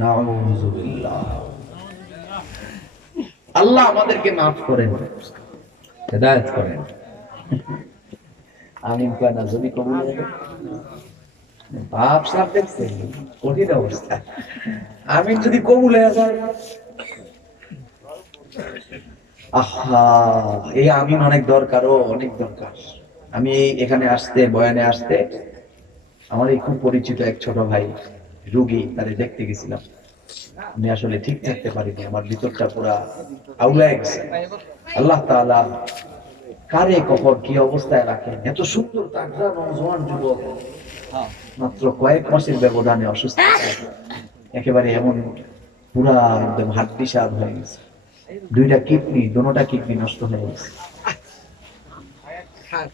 নাউযুবিল্লাহ। আল্লাহ আমাদেরকে মাফ করেন, হেদায়েত করেন। আমিন কয় না, যদি কবুল হয়ে যায়। বাপ সাহেব দেখছেন কঠিন অবস্থা। আমিন যদি কবুল হয়ে যায়, আহা, এই আমিন অনেক দরকার, অনেক দরকার। আমি এখানে আসতে, বয়ানে আসতে, আমার এই খুব পরিচিত এক ছোট ভাই রোগী, তারে দেখতে গেছিলাম। আমি আসলে ঠিক থাকতে পারিনি, আমার ভিতরটা পুরা আউলায় গেছে। আল্লাহ তাআলা কারে কখন কি অবস্থায় রাখেন। এত সুন্দর তাগড়া নওজোয়ান যুবক, মাত্র কয়েক মাসের ব্যবধানে অসুস্থ, একেবারে এমন পুরা একদম হাড্ডি সাদ হয়ে গেছে। দুইটা কিডনি নষ্ট হয়ে গেছে।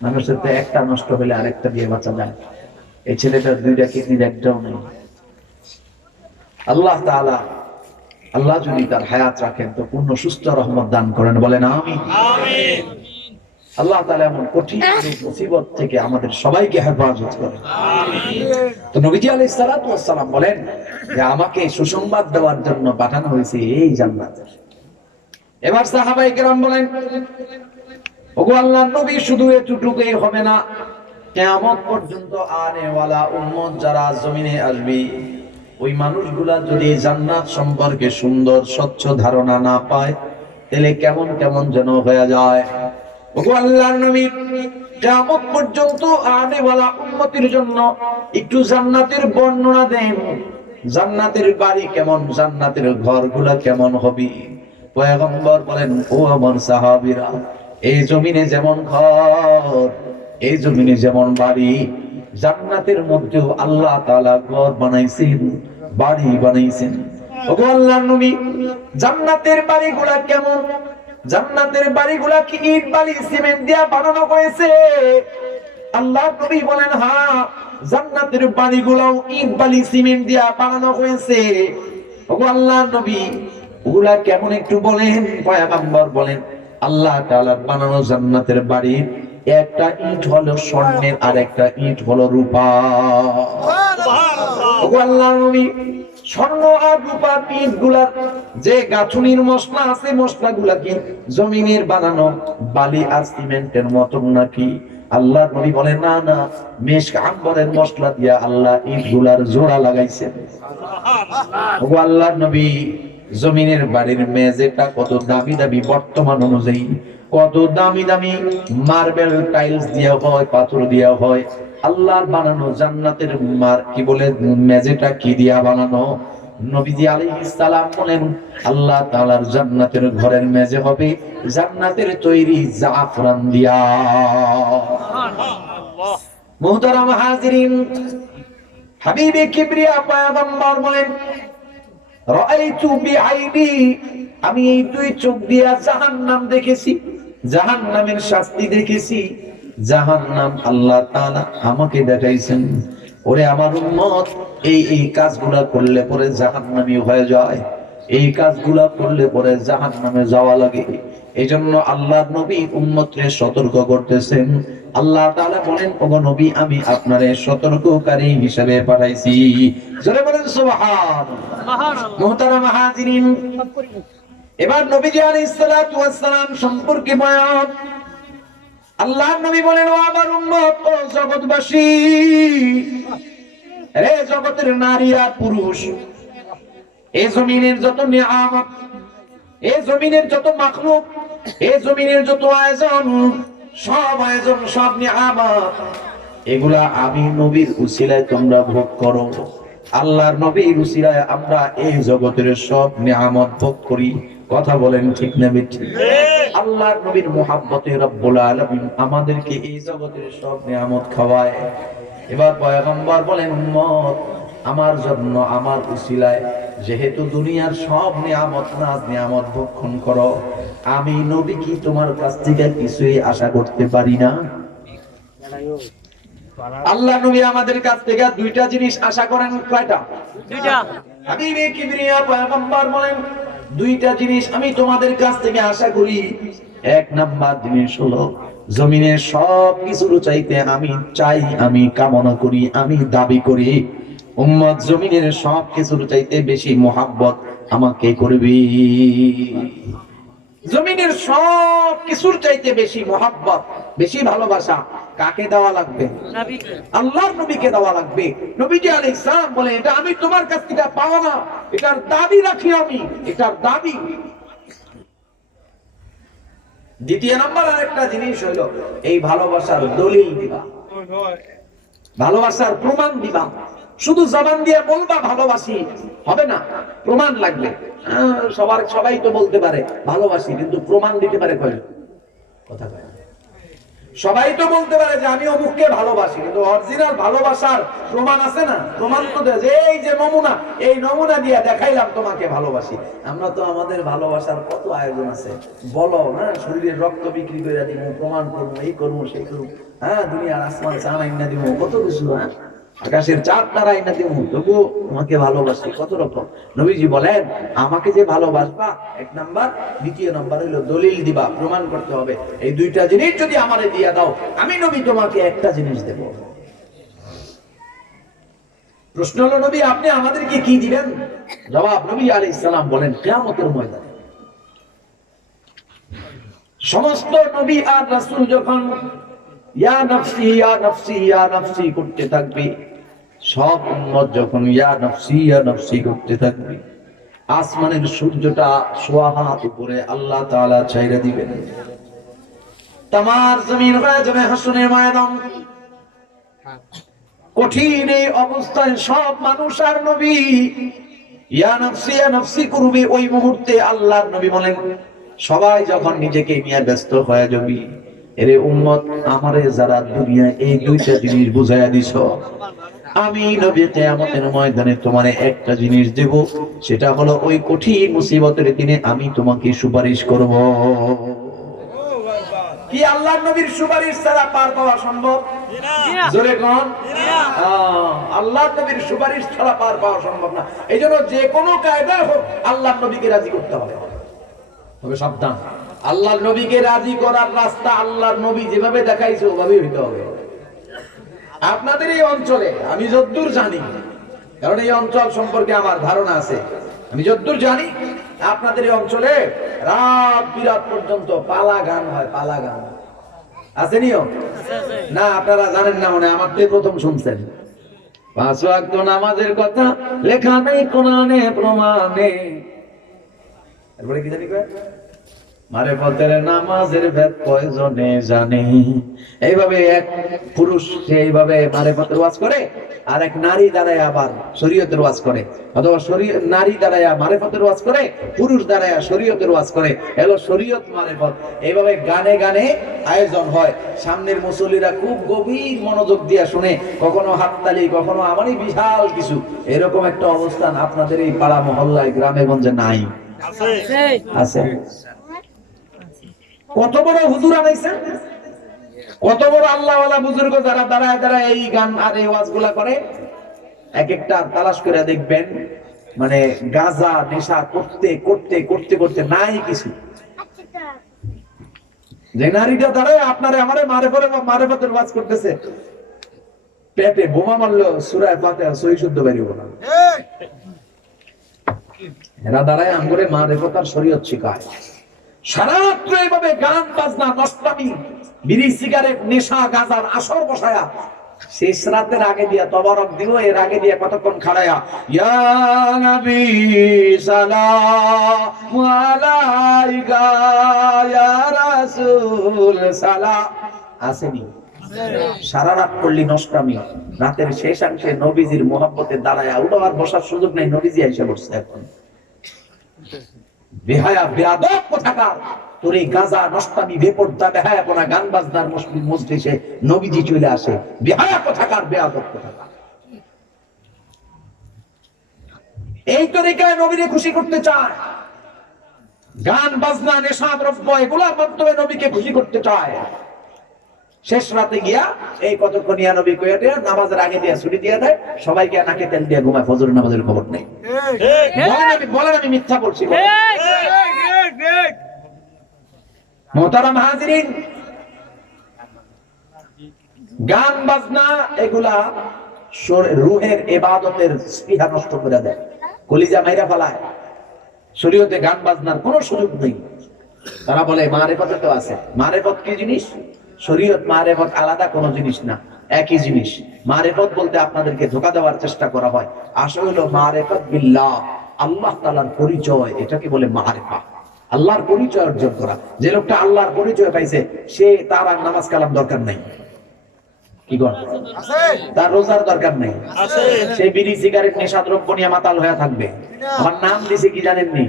মানুষের তো একটা নষ্ট হলে আরেকটা দিয়ে বাঁচা যায়, এই ছেলেটার দুইটা কিডনির একটাও নেই। আল্লাহ তাআলা, আল্লাহ যদি তার হায়াত রাখেন তো পূর্ণ সুস্থ রহমত দান করেন, বলেন আমিন। আল্লাহ তাআলা এমন কঠিন মুসিবত থেকে আমাদের সবাইকে হেফাজত করেন। তো নবীজি আলাইহিস সালাতু ওয়াস সালাম বলেন যে আমাকে সুসংবাদ দেওয়ার জন্য পাঠানো হয়েছে এই জান্নাতের। এবার সাহাবায়ে কেরাম বলেন, ওগো আল্লাহর নবী, শুধু এতটুকুই হবে না, কিয়ামত পর্যন্ত আনেওয়ালা উম্মত যারা জমিনে আসবে, ওই মানুষগুলা যদি জান্নাত সম্পর্কে সুন্দর স্বচ্ছ ধারণা না পায়, তাহলে কেমন কেমন যেন হয়ে যায়। ওগো আল্লাহর নবী, কিয়ামত পর্যন্ত আনেওয়ালা উম্মতের জন্য একটু জান্নাতের বর্ণনা দেন। জান্নাতের বাড়ি কেমন, জান্নাতের ঘরগুলা কেমন হবে। পয়গম্বর বলেন, ও আমার সাহাবীরা, এই জমিনে যেমন ঘর, এই জমিনে যেমন বাড়ি, জান্নাতের মধ্যেও আল্লাহ তাআলা ঘর বানাইছেন, বাড়ি বানাইছেন। ওগো আল্লাহর নবী, জান্নাতের বাড়িগুলা কেমন? জান্নাতের বাড়িগুলা কি ইট বালি সিমেন্ট দিয়ে বানানো হয়েছে? আল্লাহর নবী বলেন, হ্যাঁ, জান্নাতের বাড়িগুলাও ইট বালি সিমেন্ট দিয়ে বানানো হয়েছে। ওগো আল্লাহর নবী, ওগুলা কেমন একটু বলেন। পয়গম্বর বলেন, আল্লাহ তাআলার বানানো জান্নাতের বাড়ির একটা ইট হলো স্বর্ণের, আর একটা ইট হলো রূপা। ওগো আল্লাহর নবী, স্বর্ণ আর রূপার ইটগুলার যে গাঁথুনির মশলা আছে, মশলাগুলা কি জমিনের বানানো বালি আর সিমেন্টের মতন নাকি? আল্লাহর নবী বলেন, না না, মেশক আম্বরের মশলা দিয়া আল্লাহ ইটগুলার জোড়া লাগাইছেন। ওগো আল্লাহর নবী, জমিনের বাড়ির মেঝেটা কত দামি দামি, বর্তমান অনুযায়ী কত দামি দামি মার্বেল টাইলস দিয়া হয়, পাথর দিয়া হয়। আল্লাহর বানানো জান্নাতের কি বলে মেঝেটা কি দিয়া বানানো? নবীজি আলাইহিস সালাম বলেন, আল্লাহ তাআলার জান্নাতের ঘরের মেঝে হবে জান্নাতের তৈরি জাফরান দিয়া। সুবহানাল্লাহ। মুহতারাম হাজিরিন, হাবিবে কিবরিয়া পয়গম্বর বলেন, রাআইতু বিআইনি, আমি এই দুই চোখ দিয়া জাহান্নাম দেখেছি, জাহান্নামের শাস্তি দেখেছি। জাহান্নাম আল্লাহ তাআলা আমাকে দেখাইছেন। ওরে আমার উম্মত, এই কাজগুলা করলে পরে জাহান্নামী হয়ে যায়, এই কাজগুলা করলে পরে জাহান্নামে যাওয়া লাগে। এইজন্য আল্লাহর নবী উম্মতকে সতর্ক করতেছেন। আল্লাহ তাআলা বলেন, ওগো নবী, আমি আপনারে সতর্ককারী হিসেবে পাঠাইছি। জোরে বলেন সুবহানাল্লাহ। সুবহানাল্লাহ। মুহতারাম হাজিরিন, এবার নবীজি আলাইহিস সালাতু ওয়াস সালাম সম্পর্কে বয়ান। আল্লাহর নবী বলেন, ও আমার উম্মত, ও জগৎবাসী, রে জগতের নারী আর পুরুষ, এই জমিনের যত নিয়ামত, এই জমিনের যত মাখলুক, এই জমিনের যত আয়োজন, সব আয়োজন, সব নিয়ামত, এগুলা আমি নবীর উসিলায় তোমরা ভোগ করো। আল্লাহর নবীর উসিলায় আমরা এই জগতের সব নিয়ামত ভোগ করি। কথা বলেন ঠিক না বেঠিক? আল্লাহর নবীর মুহাব্বতে রব্বুল আলামিন আমাদেরকে এই জগতের সব নিয়ামত খাওয়ায়। এবার পয়গম্বর বলেন, উম্মত, আমার জন্য, আমার উসিলায় যেহেতু দুনিয়ার সব নিয়ামত নাজ নিয়ামত ভক্ষণ করো, আমি নবী কি তোমার কাছ থেকে কিছুই আশা করতে পারি না? আল্লাহ নবী আমাদের কাছ থেকে দুইটা জিনিস আশা করেন। কয়টা? দুইটা। হাবিবে কিবরিয়া পয়গম্বর বলেন, দুইটা জিনিস আমি তোমাদের কাছ থেকে আশা করি। এক নাম্বার জিনিস হলো, জমিনের সব কিছুর চাইতে আমি চাই, আমি কামনা করি, আমি দাবি করি, উম্মত জমিনের সব কিছুর চাইতে বেশি মোহাব্বত আমাকে করবি। জমিনের সব কিছুর চাইতে বেশি মোহাব্বত, বেশি ভালোবাসা কাকে দেওয়া লাগবে? আল্লাহর নবীকে দেওয়া লাগবে। নবীজি আলাইহিস সালাম বলে, এটা আমি তোমার কাছ থেকে পাওয়া না, এটার দাবি রাখি আমি, এটার দাবি। দ্বিতীয় নম্বর আরেকটা জিনিস হলো এই ভালোবাসার দলিল দিবা, ভালোবাসার প্রমাণ দিবা। শুধু জবান দিয়ে বলবা ভালোবাসি হবে না, প্রমাণ লাগবে। সবাই তো বলতে পারে ভালোবাসি, কিন্তু প্রমাণ দিতে পারে কয় কথা কয়? সবাই তো বলতে পারে যে আমি অমুককে ভালোবাসি, কিন্তু অরিজিনাল ভালোবাসার প্রমাণ আছে না? প্রমাণ তো দেয় যে এই যে নমুনা, এই নমুনা দিয়ে দেখাইলাম তোমাকে ভালোবাসি। আমরা তো আমাদের ভালোবাসার কত আয়োজন আছে, বলো না, শরীরের রক্ত বিক্রি করে দিব, প্রমাণ করবো, এই করবো সেই করবো, হ্যাঁ দুনিয়ার আসমান চান আইনা দিব, কত কিছু, হ্যাঁ আকাশের চাঁদ তারা আইনা দিব, তবুও তোমাকে ভালোবাসি, কত রকম। নবীজি বলেন আমাকে যে ভালোবাসবা এক নাম্বার, দ্বিতীয় নাম্বার হলো দলিল দিবা, প্রমাণ করতে হবে। এই দুইটা জিনিস যদি আমারে দিয়া দাও, আমি নবী তোমাকে একটা জিনিস দেব। প্রশ্ন হলো নবী আপনি আমাদেরকে কি দিবেন? জবাব, নবী আলাইহিস সালাম বলেন কিয়ামতের ময়দানে সমস্ত নবী আর রাসূল যখন ইয়া নফসি ইয়া নফসি ইয়া নফসি করতে থাকবে, সব উম্মত যখন ইয়া নফসি ইয়া নফসি করতে থাকবে, আসমানের সূর্যটা সোয়া হাত উপরে আল্লাহ তাআলা ছাইরা দিবেন। তামার জমিন হয়ে যাবে হাসরের ময়দান। কঠিন এই অবস্থায় সব মানুষ আর নবী ইয়া নফসি করবে। ওই মুহূর্তে আল্লাহর নবী বলেন, সবাই যখন নিজেকে নিয়ে ব্যস্ত হয়ে যাবে, এরে উম্মত আমারে যারা দুনিয়ায় এই দুইটা জিনিস বুঝাইয়া দিছ, আমি নবী কিয়ামতের ময়দানে তোমারে একটা জিনিস দেব, সেটা হলো ওই কঠিন মুসিবতের দিনে আমি তোমাকে সুপারিশ করব। কি আল্লাহর নবীর সুপারিশ ছাড়া পার পাওয়া সম্ভব? জোরে কোন? আল্লাহর নবীর সুপারিশ ছাড়া পার পাওয়া সম্ভব না। এইজন্য যে কোনো কায়দায় হোক আল্লাহর নবীকে রাজি করতে হবে। তবে সাবধান, আল্লাহর নবীকে রাজি করার রাস্তা আল্লাহর নবী যেভাবে দেখাইছে ওভাবেই হইতে হবে। আপনাদের এই অঞ্চলে আমি যতদূর জানি, কারণ এই অঞ্চল সম্পর্কে আমার ধারণা আছে, আমি যতদূর জানি আপনাদের এই অঞ্চলে রাত বিরাত পর্যন্ত পালা গান হয়। পালা গান আসেনিও না? আপনারা জানেন না, মানে আমার তো প্রথম শুনছেন। 5 ওয়াক্ত নামাজের কথা লেখা নেই কোরআনে প্রমাণে। এরপরে কি জানি কয়? মারেফতের নামাজের ভেদ কয়জনে জানে। এইভাবে এক পুরুষ এইভাবে মারেফতের ওয়াজ করে, আর এক নারী দাঁড়ায় আবার শরীয়তের ওয়াজ করে, অথবা নারী দাঁড়ায় মারেফতের ওয়াজ করে, পুরুষ দাঁড়ায় শরীয়তের ওয়াজ করে। এলো শরীয়ত মারেফত। এইভাবে গানে গানে আয়োজন হয়। সামনের মুসল্লিরা খুব গভীর মনোযোগ দিয়ে শুনে, কখনো হাততালি, কখনো আমারই বিশাল কিছু। এরকম একটা অবস্থান আপনাদের এই পাড়া মহল্লায় গ্রামে গঞ্জে নাই? আছে। কত বড় হুজুর আনাইছেন, কত বড় আল্লাহওয়ালা বুজুর্গ যারা দাঁড়ায় দাঁড়ায় এই গান আর এই ওয়াজগুলা করে। এক একটা তালাশ করে দেখবেন, মানে গাঁজা নেশা করতে করতে করতে করতে নাই কিছু। যে নারীটা দাঁড়ায় আপনারে আমারে মারেফতের ওয়াজ করতেছে, পেটে বোমা মারলো সূরা ফাতিহা সহি শুদ্ধ বেরিয়ে না। এরা দাঁড়ায় আমগরে মারেফত আর শরীয়ত শিখায়। সারা রাত্র এইভাবে গান বাজনা নষ্টামি, বিড়ি সিগারেট নেশা গাঁজার আসর বসায়া শেষ রাতের আগে দিয়া তবারক দিল, এর আগে দিয়া কতক্ষণ খাড়ায়া ইয়া নবী সালামু আলাইকা ইয়া রাসূল সালাম আসেনি? সারা রাত করলি নষ্টামি, রাতের শেষাংশে নবীজির মোহাব্বতে দাঁড়ায়া উঠার বসার সুযোগ নেই, নবীজি এসে বসছে। এখন বেহায়া বেয়াদব কোথাকার, তোর এই গাঁজা নষ্টামি বেপরদা বেহায়াপনা গান বাজনার মজলিসে নবীজি চলে আসে। বেহায়া কোথাকার, বেয়াদব কোথাকার। এই তরিকায় নবীকে খুশি করতে চায়, গান বাজনা নেশা দ্রব্য এগুলোর মাধ্যমে নবীকে খুশি করতে চায়। শেষ রাতে গিয়া এই কতক্ষণ ইয়া নবী কইয়া দেয়া নামাজের আগে দিয়া ছুটি দিয়া দেয়, সবাইকে নাকে তেল দিয়া ঘুমায়, ফজর নামাজের খবর নেই। বলেন আমি মিথ্যা বলছি? মোহতারাম হাজিরিন, গান বাজনা এগুলা রূহের ইবাদতের স্পৃহা নষ্ট করে দেয়, কলিজা মাইরা ফেলায়। শরীয়তে গান বাজনার কোনো সুযোগ নেই। তারা বলে মারেফতে তো আছে। মারেফত কি জিনিস? শরীয়ত মারেফত আলাদা কোনো জিনিস না, একই জিনিস। মারেফত বলতে আপনাদেরকে ধোঁকা দেওয়ার চেষ্টা করা হয়। আসলে হলো মারেফত বিল্লাহ, আল্লাহ তাআলার পরিচয়, এটাকে বলে মারেফা। আল্লাহর পরিচয় অর্জন করা। যে লোকটা আল্লাহর পরিচয় পাইছে, সে তার আর নামাজ কালাম দরকার নাই। কি কর? তার রোজার দরকার নেই। সে বিড়ি সিগারেট নেশা দ্রব্য নিয়ে মাতাল হয়ে থাকবে। আমার নাম দিছে কি জানেননি?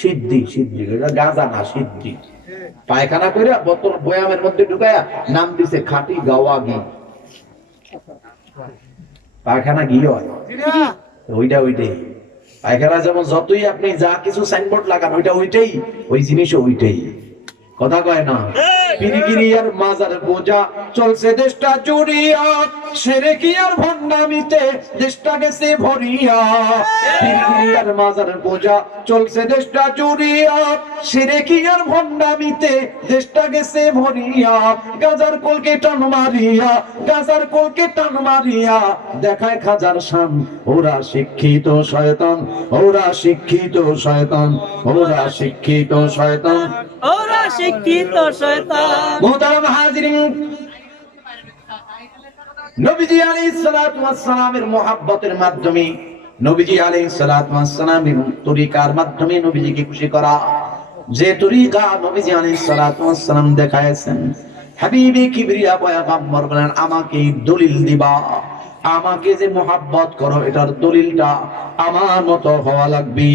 সিদ্ধি। সিদ্ধি গাঁজা না, সিদ্ধি। পায়খানা করে বোতল বয়ামের মধ্যে ঢুকায়া নাম দিছে খাঁটি গাওয়া ঘি। পায়খানা ঘি হয় ওইটাই। পায়খানা যেমন যতই আপনি যা কিছু সাইনবোর্ড লাগান ওইটাই, ওই জিনিসও ওইটাই। কথা কয় না? পিরিগিরিয়ার মাজার বোঝা চলছে দেশটা জুড়িয়া, সেরে কি আর ভণ্ডামিতে দেশটা গেছে ভরিয়া। পিরিগিরিয়ার মাজার বোঝা চলছে দেশটা জুড়িয়া, সেরে কি আর ভণ্ডামিতে দেশটা গেছে ভরিয়া। গাজার কলকে টান মারিয়া, গাজার কলকে টান মারিয়া দেখায় খাজার শান। ওরা শিক্ষিত শয়তান, ওরা শিক্ষিত শয়তান, ওরা শিক্ষিত শয়তান, ওরা শিক্ষিত শয়তান। মুহতারাম হাজিরিন, নবীজি আলাইহিস সালাতু ওয়াস সালামের মুহাব্বতের মাধ্যমে, নবীজি আলাইহিস সালাতু ওয়াস সালামের তরিকার মাধ্যমে নবীজিকে খুশি করা, যে তরিকা নবীজি আলাইহিস সালাতু ওয়াস সালাম দেখাইছেন। হাবিবে কিবরিয়া পয়গম্বর বলেন, আমাকে দলিল দিবা, আমাকে যে মুহাব্বত করো এটার দলিলটা আমার মতো হওয়া লাগবে,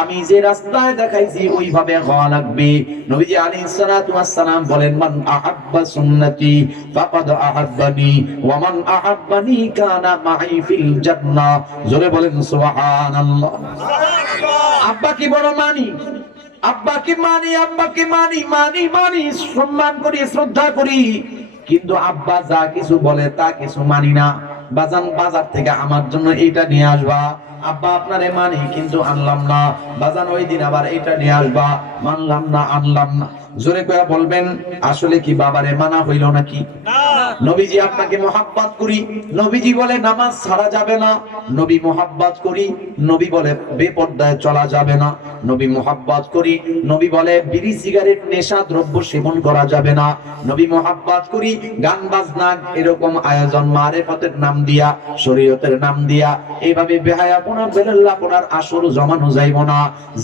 আমি যে রাস্তায় দেখাইছি ওইভাবে হওয়া লাগবে। নবীজি আলাইহিস সালাতু ওয়াস সালাম বলেন, মান আহাব্বা সুন্নতি ফাকাদ আহাব্বানি ওয়া মান আহাব্বানি কানা মাই ফিল জান্নাহ। জোরে বলেন সুবহানাল্লাহ। আব্বা কি বড় মানি, আব্বাকে মানি, আব্বাকে মানি, মানি মানি, সম্মান করি, শ্রদ্ধা করি, কিন্তু আব্বা যা কিছু বলে তা কিছু মানি না। বাজান বাজার থেকে আমার জন্য এইটা নিয়ে আসবা, আব্বা আপনারে মানি কিন্তু আনলাম না। বাজান ওই দিন আবার এইটা নিয়ে আসবা, মানলাম না, আনলাম না। জোরে কয়া বলবেন, আসলে কি বাবারে মানা হইল নাকি? নবীজি আপনাকে মোহাব্বত করি, নবীজি বলে নামাজ ছাড়া যাবে না। নবী মোহাব্বত করি, নবী বলে বেপরদায় চলা যাবে না। নবী মোহাব্বত করি, নবী বলে বিড়ি সিগারেট নেশা দ্রব্য সেবন করা যাবে না। নবী মোহাব্বত করি, গান বাজনা এরকম আয়োজন মারেফতের নাম দিয়া, শরীয়তের নাম দিয়া এইভাবে বেহায়াপনা বেলাল্লাহপনার আসর জমানো যাইব না।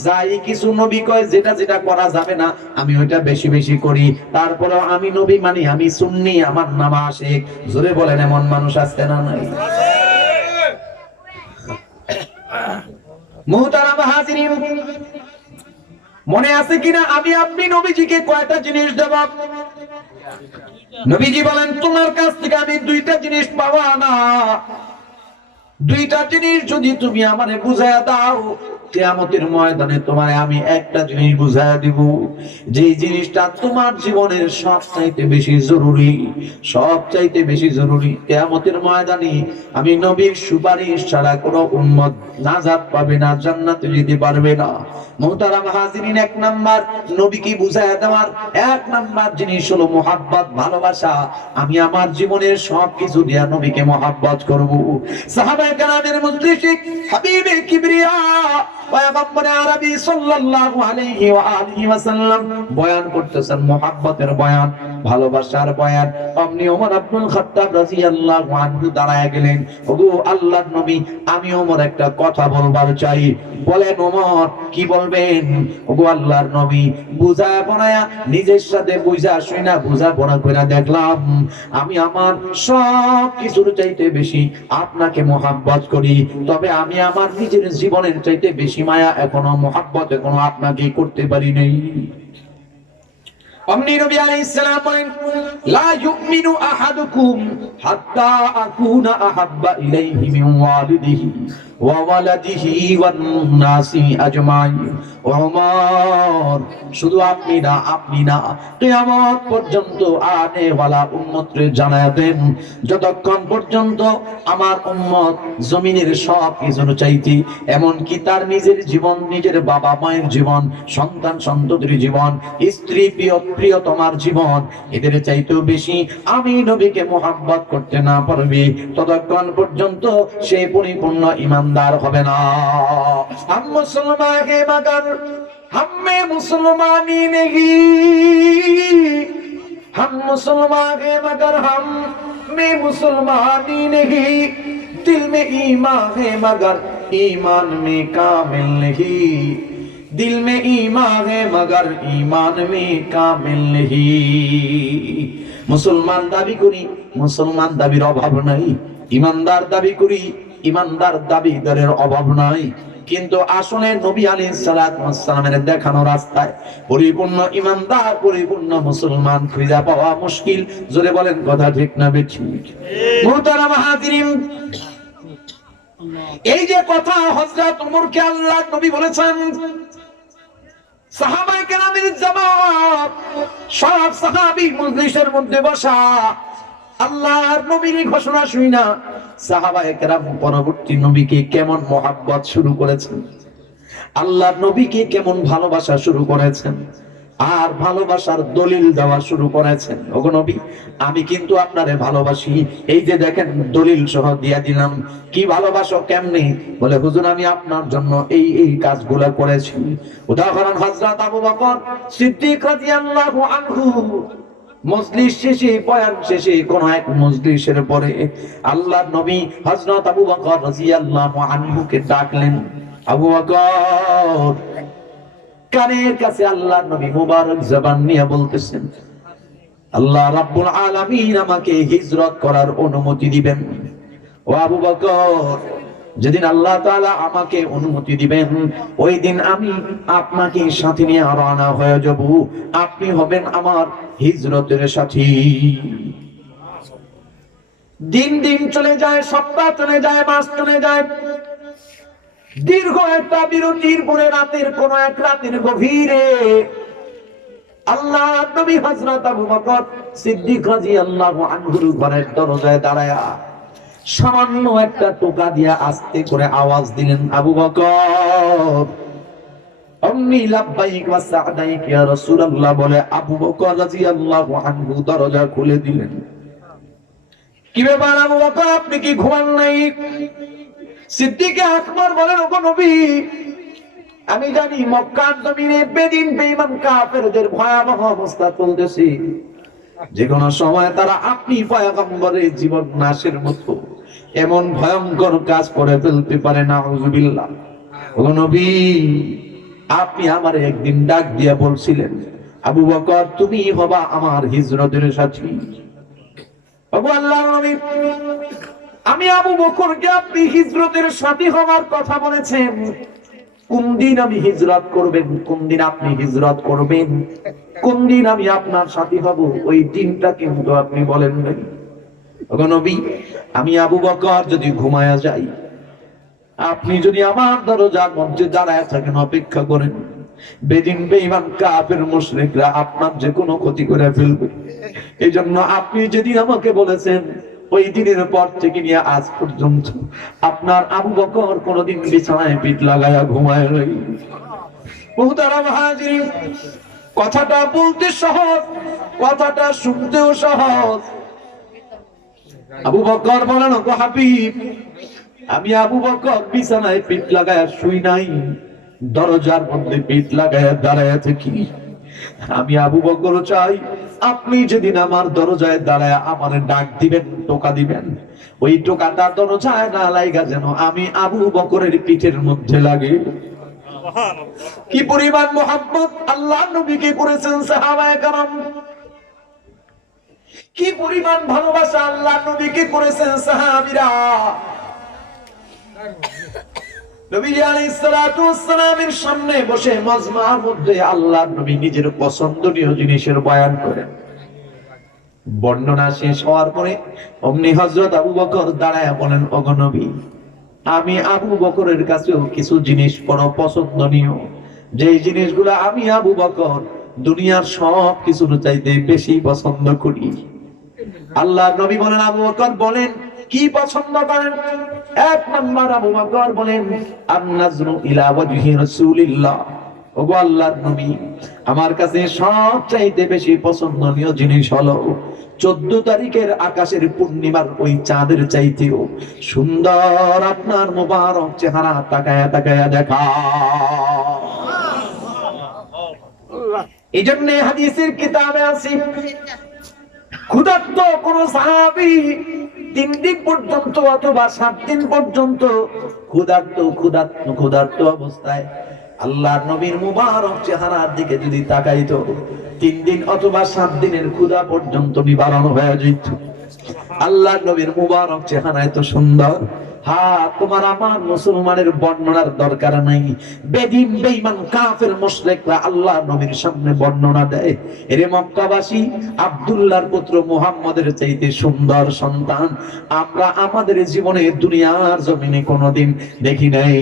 যাই কিছু নবী কয় যেটা যেটা করা যাবে না, আমি ওইটা বেশি বেশি করি। তারপরে আমি নবী মানি, আমি সুন্নি, আমার নাম আশিক। জোরে বলেন এমন মানুষ আছে না নাই? মুহতারাম হাজিরিন, মনে আছে কিনা আমি আপনি নবীজিকে কয়টা জিনিস দেব? নবীজি বলেন, তোমার কাছ থেকে আমি দুইটা জিনিস পাওয়া না, দুইটা জিনিস যদি তুমি আমারে বুঝায়া দাও, কিয়ামতের ময়দানে তোমারে আমি একটা জিনিস বুঝায়া দিব, যে জিনিসটা তোমার জীবনের সবচাইতে বেশি জরুরি, সবচাইতে বেশি জরুরি। কিয়ামতের ময়দানে আমি নবীর সুপারিশ ছাড়া কোনো উম্মত নাজাত পাবে না, জান্নাতে যেতে পারবে না। মুহতারাম হাজিরিন, এক নাম্বার নবীকে বুঝায়া দেওয়ার এক নাম্বার জিনিস হলো মুহাব্বত, ভালোবাসা। আমি আমার জীবনের সবকিছু দিয়ে নবীকে মুহাব্বত করব। সাহাবায়ে কেরামের মুজলিসিক হাবিবে কিবরিয়া পয়গম্বর আরবি সাল্লাল্লাহু আলাইহি ওয়া আলিহি ওয়াসাল্লাম বয়ান করতেছেন মুহাব্বতের বয়ান, ভালোবাসার বয়ান। অমনি ওমর ইবনুল খাত্তাব রাদিয়াল্লাহু আনহু দাঁড়ায় গেলেন, ওগো আল্লাহর নবী, আমি ওমর একটা কথা বলবার চাই। বলেন ওমর, কি বলবেন? ওগো আল্লাহর নবী, বুঝা পড়ায়া নিজের সাথে বুঝা শুনা বুঝা পড়া করে দেখলাম, আমি আমার সব কিছুর চাইতে বেশি আপনাকে মুহাব্বত করি, তবে আমি আমার নিজের জীবনের চাইতে বেশি মায়া এখনো মুহাব্বত এখনো আপনাকে করতে পারি নাই। অমনি নবী আলাইহিস সালাম বলেন, লা ইউমিনু আহাদুকুম হাত্তা আকুনা আহাব্বা ইলাইহি মিন ওয়ালিদিহি ওয়া ওয়ালাদিহি ওয়ান নাসি আজমাইন। ওমর, শুধু আপনি না, কিয়ামত পর্যন্ত আনে ওয়ালা উম্মতরে জানায়া দেন, যতক্ষণ পর্যন্ত আমার উম্মত জমিনের সব কিছুর চাইতে, এমনকি তার নিজের জীবন, নিজের বাবা মায়ের জীবন, সন্তান সন্ততির জীবন, স্ত্রী প্রিয়তমার জীবন, এদের চাইতেও বেশি আমি নবীকে মুহাব্বত করতে না পারবে, ততক্ষণ পর্যন্ত সে পরিপূর্ণ ইমানদার হবে না। हम मुसलमान हैं मगर हम में मुसलमानी नहीं, हम मुसलमान हैं मगर हम में मुसलमानी नहीं, दिल में ईमान है मगर ईमान में कामिल नहीं, दिल में ईमान है मगर ईमान में कामिल नहीं। मुसलमान दाबी करी, मुसलमान दाबिर अभाव নাই, ইমানদার দাবি করি, ইমানদার দাবিদারের অভাব নাই, কিন্তু আসলে নবী আলাইহিস সালাতু ওয়াস সালামের দেখানো রাস্তায় পরিপূর্ণ ইমানদার, পরিপূর্ণ মুসলমান খুঁজে পাওয়া মুশকিল। জোরে বলেন কথা ঠিক না বেঠিক? মুহতারাম হাজিরিন, এই যে কথা হযরত ওমরকে আল্লাহ নবী বলেছেন, সাহাবায়ে কেরামের জবাব, সব সাহাবী মজলিসের মধ্যে বসা, আল্লাহর নবীর ঘোষণা শুনা সাহাবায়ে কেরাম পরবর্তী নবীকে কেমন মহব্বত শুরু করেছেন, আল্লাহর নবীকে কেমন ভালোবাসা শুরু করেছেন, আর ভালোবাসার দলিল দেওয়া শুরু করেছেন। ওগো নবী, আমি কিন্তু আপনারে ভালোবাসি, এই যে দেখেন দলিল সহ দিয়া দিলাম। কি ভালোবাসো, কেমনে? বলে হুজুর আমি আপনার জন্য এই কাজগুলো করেছি। উদাহরণ হযরত আবু বকর সিদ্দিক রাদিয়াল্লাহু আনহু মজলিস শেষে, বয়ান শেষে, কোন এক মজলিসের পরে আল্লাহর নবী হযরত আবু বকর রাদিয়াল্লাহু আনহুকে ডাকলেন। আবু বকর, কানের কাছে আল্লাহর নবী মুবারক জবান নিয়ে বলতেছেন, আল্লাহ রাব্বুল আলামিন আমাকে হিজরত করার অনুমতি দিবেন। ও আবু বকর, যেদিন আল্লাহ তাআলা আমাকে অনুমতি দিবেন, ওই দিন আমি আপনাকে সাথে নিয়ে রওনা হয়ে যাব, আপনি হবেন আমার হিজরতের সাথী। দিন দিন চলে যায়, সপ্তাহ চলে যায়, মাস চলে যায়, দীর্ঘ একটা বিরতির পরে রাতের কোন এক রাতের গভীরে আল্লাহর নবী হযরত আবু বকর সিদ্দিক রাদিয়াল্লাহু আনহুর ঘরের দরজায় দাঁড়ায়া সামান্য একটা টোকা দিয়া আস্তে করে আওয়াজ দিলেন, আবু বকর। অমনি লাব্বাইক ওয়া সা'দাইক ইয়া রাসূলুল্লাহ বলে আবু বকর রাদিয়াল্লাহু আনহু দরজা খুলে দিলেন। কি ব্যাপার আবু বকর, আপনি কি ঘুমান নাই? সিদ্দিক আকবর বলেন, ওগো নবী, আমি জানি মক্কার জমিনে বেদিন বেঈমান কাফেরদের ভয়াবহ অবস্থা চলতেছে, যে কোনো সময় তারা আপনি পয়গম্বরের জীবন নাশের মতো এমন ভয়ঙ্কর কাজ করে ফেলতে পারে, নাউযুবিল্লাহ। ওগো নবী, আপনি আমার একদিন ডাক দিয়ে বলছিলেন, আবু বকর তুমি হবা আমার হিজরতের সাথী। ওগো আল্লাহর নবী, আমি আবু বকরকে আপনি হিজরতের সাথী হওয়ার কথা বলেছেন, কোন দিন আমি হিজরত করবেন, কোন দিন আপনি হিজরত করবেন, কোন দিন আমি আপনার সাথী হব, ওই দিনটা কিন্তু আপনি বলেন নাই। ওগো নবী, আমি আবু বকর যদি ঘুমায়া যাই, আপনি যদি আমার দরজার মধ্যে দাঁড়ায় থাকেন, অপেক্ষা করেন, বেদিন বেঈমান কাফের মুশরিকরা আপনার যে কোনো ক্ষতি করে ফেলবে। এই জন্য আপনি যেদিন আমাকে বলেছেন, ওই দিনের পর থেকে নিয়ে আজ পর্যন্ত আপনার আবু বকর কোনদিন বিছানায় পিঠ লাগায়া ঘুমায় নাই। মুহতারাম হাজিরিন, কথাটা বলতে সহজ, কথাটা শুনতেও সহজ। আবু বকর বলেন, ওগো হাবিব, আমি আবু বকর বিছানায় পিঠ লাগায়া শুই নাই, দরজার মধ্যে পিঠ লাগায়া দাঁড়ায়া থাকি। আমি আবু বকর চাই আপনি যেদিন আমার দরজায় দাঁড়ায় আমার ডাক দিবেন, টোকা দিবেন, ওই টোকাটা দরজায় না লাগা যেন আমি আবু বকরের পিঠের মধ্যে লাগে। কি পরিমাণ মুহাব্বত আল্লাহ নবীকে করেছেন সাহাবায়ে কেরাম, কি পরিমাণ ভালোবাসা আল্লাহ নবীকে করেছেন সাহাবীরা। নবী আলাইহিস সালাতু ওয়াস সালামের সামনে বসে মাজমার মধ্যে আল্লাহর নবী নিজের পছন্দনীয় জিনিসের বয়ান করেন। বর্ণনা শেষ হওয়ার পরে অমনি হযরত আবু বকর দাঁড়ায় বলেন, ওগো নবী, আমি আবু বকরের কাছেও কিছু জিনিস বড় পছন্দনীয়, যে জিনিসগুলো আমি আবু বকর দুনিয়ার সব কিছুর চাইতে বেশি পছন্দ করি। আল্লাহ নবী বলেন, আবু বকর বলেন কি পছন্দ করেন? এক নাম্বার আবু বকর বলেন আন-নাজরু ইলা ওয়াজহি রাসূলিল্লাহ। ওগো আল্লাহর নবী, আমার কাছে সবচাইতে বেশি পছন্দনীয় জিনিস হলো 14 তারিখের আকাশের পূর্ণিমার ওই চাঁদের চাইতেও সুন্দর আপনার মোবারক চেহারা তাকায়া তাকায়া দেখা। এই জন্য হাদিসের কিতাবে আছে, ক্ষুধার্ত কোন সাহাবী 3 দিন পর্যন্ত অথবা 7 দিন পর্যন্ত ক্ষুধার্ত অবস্থায় আল্লাহর নবীর মুবারক চেহারার দিকে যদি তাকাইতো, 3 দিন অথবা 7 দিনের ক্ষুধা পর্যন্ত নিবারণ হয়ে যেত। আল্লাহর নবীর মুবারক চেহারা এত সুন্দর, তোমার আমার মুসলমানের বর্ণনার দরকার নাই। বেদিন বেঈমান কাফের মুশরিকরা আল্লাহ নবীর সামনে বর্ণনা দেয়, এরে মক্কাবাসী, আব্দুল্লাহর পুত্র মুহাম্মদের চাইতে সুন্দর সন্তান আমরা আমাদের জীবনে দুনিয়ার জমিনে কোনোদিন দেখি নাই।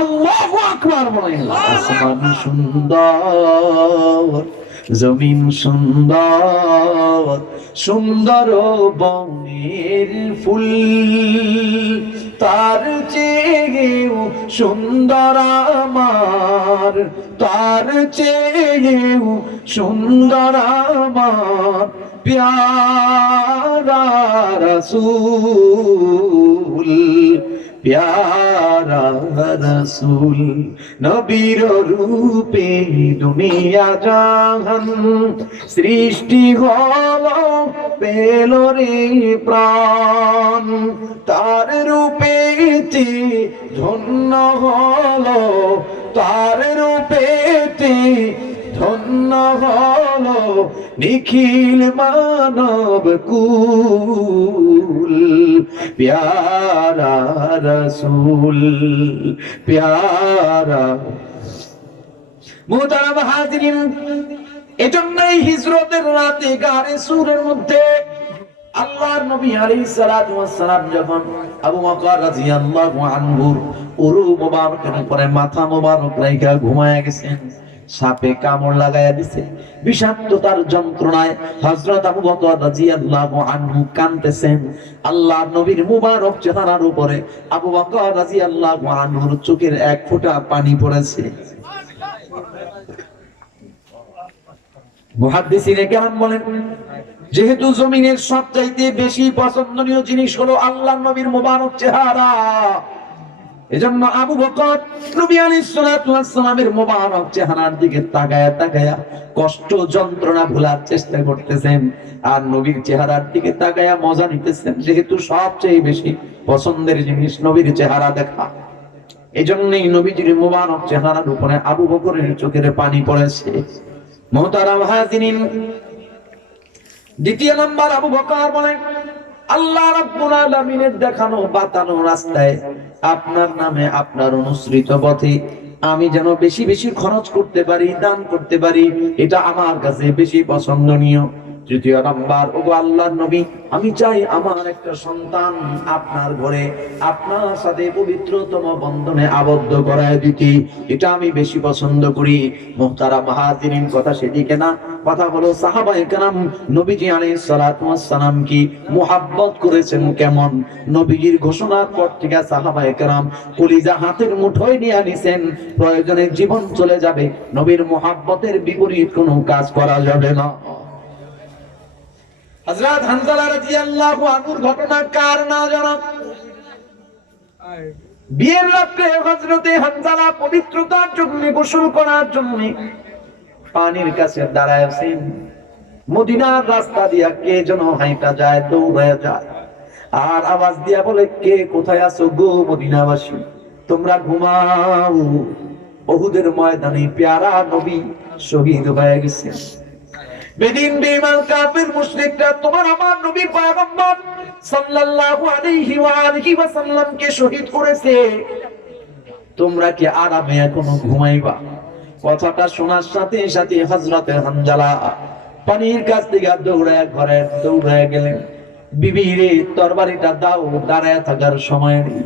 আল্লাহু আকবার বলেন। আসমান সুন্দর, জমিন সুন্দর, সুন্দর বনের ফুল, তার চেয়েও সুন্দর আমার, তার চেয়েও সুন্দর আমার প্যারা রাসূল, প্যারা রাসূল। নবীর রূপে দুনিয়া জাহান সৃষ্টি হলো, পেল রে প্রাণ, তার রূপেতে ধন্য হলো, তার রূপেতে ধন্য হলো নিখিল মানব কুল, প্যারা রাসূল, প্যারা। মুহতারাম হাজিরিন, এজন্যই হিজরতের রাতে গারে সুরের মধ্যে আল্লাহর নবী আলাইহিস সালাতু ওয়াস সালাম যখন আবু বকর রাদিয়াল্লাহু আনহুর উরু মুবারকের উপরে মাথা মুবারক রাইখা ঘুমায়া গেছেন, সাপে কামড় লাগায়া দিছে, বিষাক্ততার যন্ত্রণায় হযরত আবু বকর রাদিয়াল্লাহু আনহু কাঁদতেছেন। আল্লাহর নবীর মুবারক চেহারার উপরে আবু বকর রাদিয়াল্লাহু আনহুর চোখের এক ফোঁটা পানি পড়েছে। মুহাদ্দিসিনে কেরাম বলেন, যেহেতু জমিনের সবচাইতে বেশি পছন্দনীয় জিনিস হলো আল্লাহর নবীর মুবারক চেহারা, এজন্য আবু বকর নবী আলাইহিস সালাতু ওয়াস সালামের মুবারক চেহারার দিকে তাকায়া তাকায়া কষ্ট যন্ত্রণা ভুলার চেষ্টা করতেছেন, আর নবীর চেহারার দিকে তাকায়া মজা নিতেছেন, যেহেতু সবচেয়ে বেশি পছন্দের জিনিস নবীর চেহারা দেখা। এজন্যই নবীজির মুবারক চেহারার উপরে আবু বকরের চোখের পানি পড়েছে। মুহতারাম হাজিরিন, দ্বিতীয় নাম্বার আবু বকর বলেন, আল্লাহ রাব্বুল আলামিনের দেখানো বাতানো রাস্তায় আপনার নামে আপনার অনুসৃত পথে আমি যেন বেশি বেশি খরচ করতে পারি, দান করতে পারি, এটা আমার কাছে বেশি পছন্দনীয়। তৃতীয় নাম্বার, ওগো আল্লাহর নবী, আমি চাই আমার একটা সন্তান আপনার ঘরে আপনার সাথে পবিত্রতম বন্ধনে আবদ্ধ করায় দিতে, এটা আমি বেশি পছন্দ করি। মুহতারাম হাজিরিন, কথা সেদিকে না, কথা হলো সাহাবায়ে কেরাম নবীজি আলাইহিস সালাতু ওয়াস সালাম কি মুহাব্বত করেছেন কেমন। নবীজির ঘোষণার পর থেকে সাহাবায়ে কেরাম কলিজা হাতের মুঠোয় নিয়ে নিছেন, প্রয়োজনে জীবন চলে যাবে, নবীর মুহাব্বতের বিপরীত কোনো কাজ করা যাবে না। হযরত হানজালা রাদিয়াল্লাহু আনহুর ঘটনা কার না জানা? বিয়ের রাতে হযরতে হানজালা পবিত্রতার জন্য গোসল করার জন্য পানির কাছে দাঁড়ায় আছেন। মদিনার রাস্তা দিয়া কে যেন হাঁটা যায়, দৌড়ায় যায়, আর আওয়াজ দিয়া বলে, কে কোথায় আছো গো মদিনাবাসী, তোমরা ঘুমাও, উহুদের ময়দানে প্যারা নবী শহীদ হয়ে গেছে। বেদিন বেঈমান কাফির মুশরিকরা তোমার আমার নবী পয়গম্বর সাল্লাল্লাহু আলাইহি ওয়া আলিহি ওয়াসাল্লামকে শহীদ করেছে, তোমরা কি আরামে এখনো ঘুমাইবা? কথাটা শোনার সাথে সাথে হযরতে হানজালা পানির কাছ থেকে দৌড়ায় গেলেন। বিবি রে, তরবারিটা দাও, দাঁড়ায় থাকার সময় নেই।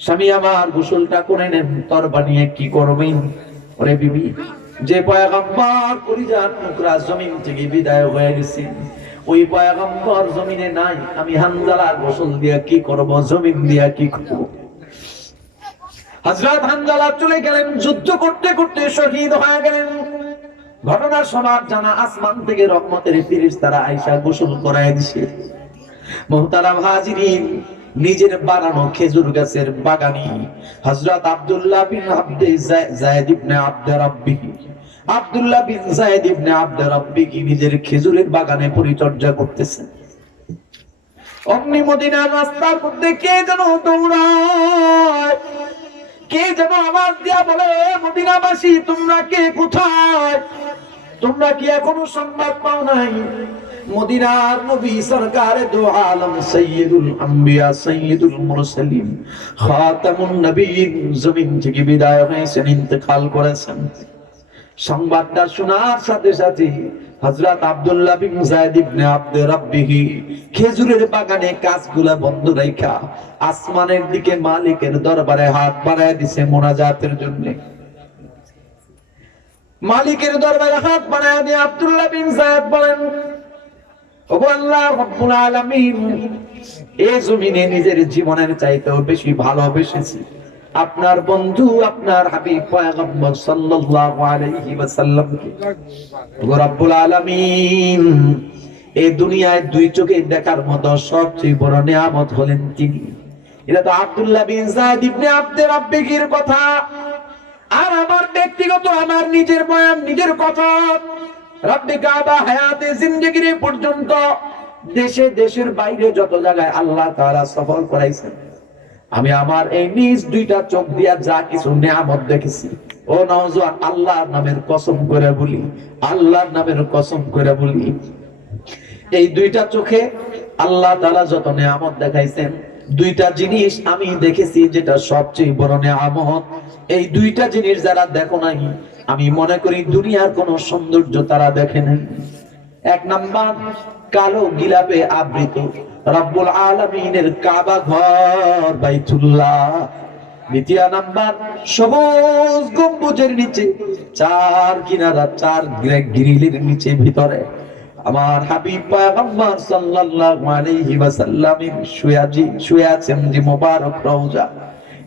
স্বামী আমার গোসলটা করে নেন, তরবা নিয়ে কি করবেন? ওরে বিবি, যে পয়গম্বর কলিজার টুকরা জমিন থেকে বিদায় হয়ে গেছে, ওই পয়গম্বর জমিনে নাই, আমি হানজালা গোসল দিয়া কি করব, জমিন দিয়া কি করব? হযরত হানজালা চলে গেলেন, যুদ্ধ করতে করতে শহীদ হয়ে গেলেন। ঘটনার সমাজ জানা, আসমান থেকে রহমতের ফেরেশতারা আয়েশা গোসল করায় দিছে। মুহতারাম হাজিরিন, নিজের বানানো খেজুর গাছের বাগানি হযরত আব্দুল্লাহ বিন যায়েদ ইবনে আব্দ রাব্বি, আব্দুল্লাহ বিন যায়েদ ইবনে আব্দ রাব্বি কি নিজের খেজুরের বাগানে পরিচর্যা করতেছেন। অমনি মদিনার রাস্তার মধ্যে কে যেন দৌড়ায়, কে যেন আওয়াজ দিয়া বলে, মদিনাবাসী তোমরা কে কোথায়? তোমরা কি এখনো সংবাদ পাও নাই? মদিনার নবী সরকারে দো আলম সাইয়্যিদুল আম্বিয়া সাইয়্যিদুল মুরসালিন খাতামুন নবীয়িন জমিন থেকে বিদায় হয়েছেন, ইন্তেকাল করেছেন। সংবাদটা শোনার সাথে সাথে হযরত আব্দুল্লাহ বিন যায়েদ ইবনে আব্দ রাব্বিহি খেজুরের বাগানে কাজগুলা বন্ধ রাখা আসমানের দিকে মালিকের দরবারে হাত বাড়ায় দিছে মুনাজাতের জন্য। মালিকের দরবারে হাত বাড়ায় দিয়ে আব্দুল্লাহ বিন যায়েদ বলেন, ওগো আল্লাহ রাব্বুল আলামিন, এই জমিনে নিজের জীবনের চাইতেও বেশি ভালোবেসেছি আপনার বন্ধু, আপনার হাবিব পয়গম্বর সাল্লাল্লাহু আলাইহি ওয়াসাল্লামকে। ওগো রাব্বুল আলামিন, এই দুনিয়ায় দুই চোখে দেখার মতো সবচেয়ে বড় নিয়ামত হলেন তিনি। এটা তো আব্দুল্লাহ বিন যায়েদ ইবনে আব্দ রাব্বিহির কথা, আর আমার ব্যক্তিগত, আমার নিজের বয়ান, নিজের কথা। রব্বে কাবা হায়াতে জিন্দেগির পর্যন্ত দেশে দেশের বাইরে যত জায়গায় আল্লাহ তাআলা সফর করাইছেন, আমি আমার এই নিজ দুইটা চোখ দিয়া যা কিছু নিয়ামত দেখেছি, ও নওজোয়ান, আল্লাহর নামের কসম করে বলি, আল্লাহর নামের কসম করে বলি, এই দুইটা চোখে আল্লাহ তাআলা যত নিয়ামত দেখাইছেন, দুইটা জিনিস আমি দেখেছি যেটা সবচেয়ে বড় নিয়ামত। এই দুইটা জিনিস যারা দেখো নাই, আমি মনে করি দুনিয়ার কোন সৌন্দর্য তারা দেখে নাই। এক নাম্বার, কালো গিলাপে আবৃত রব্বুল আলামিনের কাবা ঘর বাইতুল্লাহ। দ্বিতীয় নাম্বার, সবুজ গম্বুজের নিচে, চার কিনারা, চার গ্রিলের নিচে ভিতরে আমার হাবিব পয়গম্বর সাল্লাল্লাহু আলাইহি ওয়াসাল্লামের শুয়ে আছেন যে মোবারক রওজা।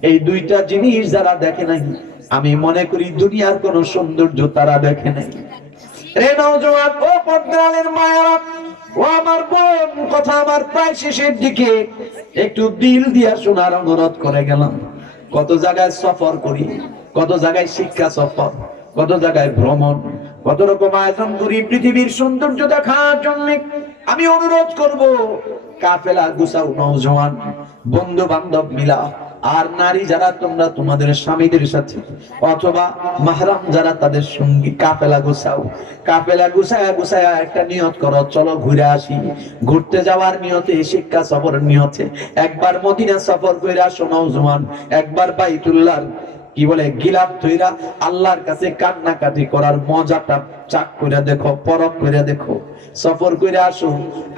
এই দুইটা জিনিস যারা দেখে নাই, আমি মনে করি দুনিয়ার কোন সৌন্দর্য তারা দেখে নাই। রে নওজোয়ান, ও পদ্মালের মায়েরা, ও আমার বোন, কথা আমার প্রায় শেষের দিকে, একটু দিল দিয়া শোনার অনুরোধ করে গেলাম। কত জায়গায় সফর করি, কত জায়গায় শিক্ষা সফর, কত জায়গায় ভ্রমণ, কত রকম আয়োজন করি পৃথিবীর সৌন্দর্য দেখার জন্য। আমি অনুরোধ করব, কাফেলা গুছাও নওজোয়ান, বন্ধু বান্ধব মিলা, আর নারী যারা তোমরা তোমাদের স্বামীদের সাথে অথবা মাহরাম যারা তাদের সঙ্গী, কাফেলা গুছাও। কাফেলা গুছায়া একটা নিয়ত করো, চলো ঘুরে আসি। ঘুরতে যাওয়ার নিয়তে, শিক্ষা সফরের নিয়তে একবার মদিনা সফর করে আসো নওজোয়ান, একবার বাইতুল্লাহ কি বলে গিলাপ ধইরা আল্লাহর কাছে কান্নাকাটি করার মজাটা চাক করে দেখো, পরখ করে দেখো, সফর করে আসো।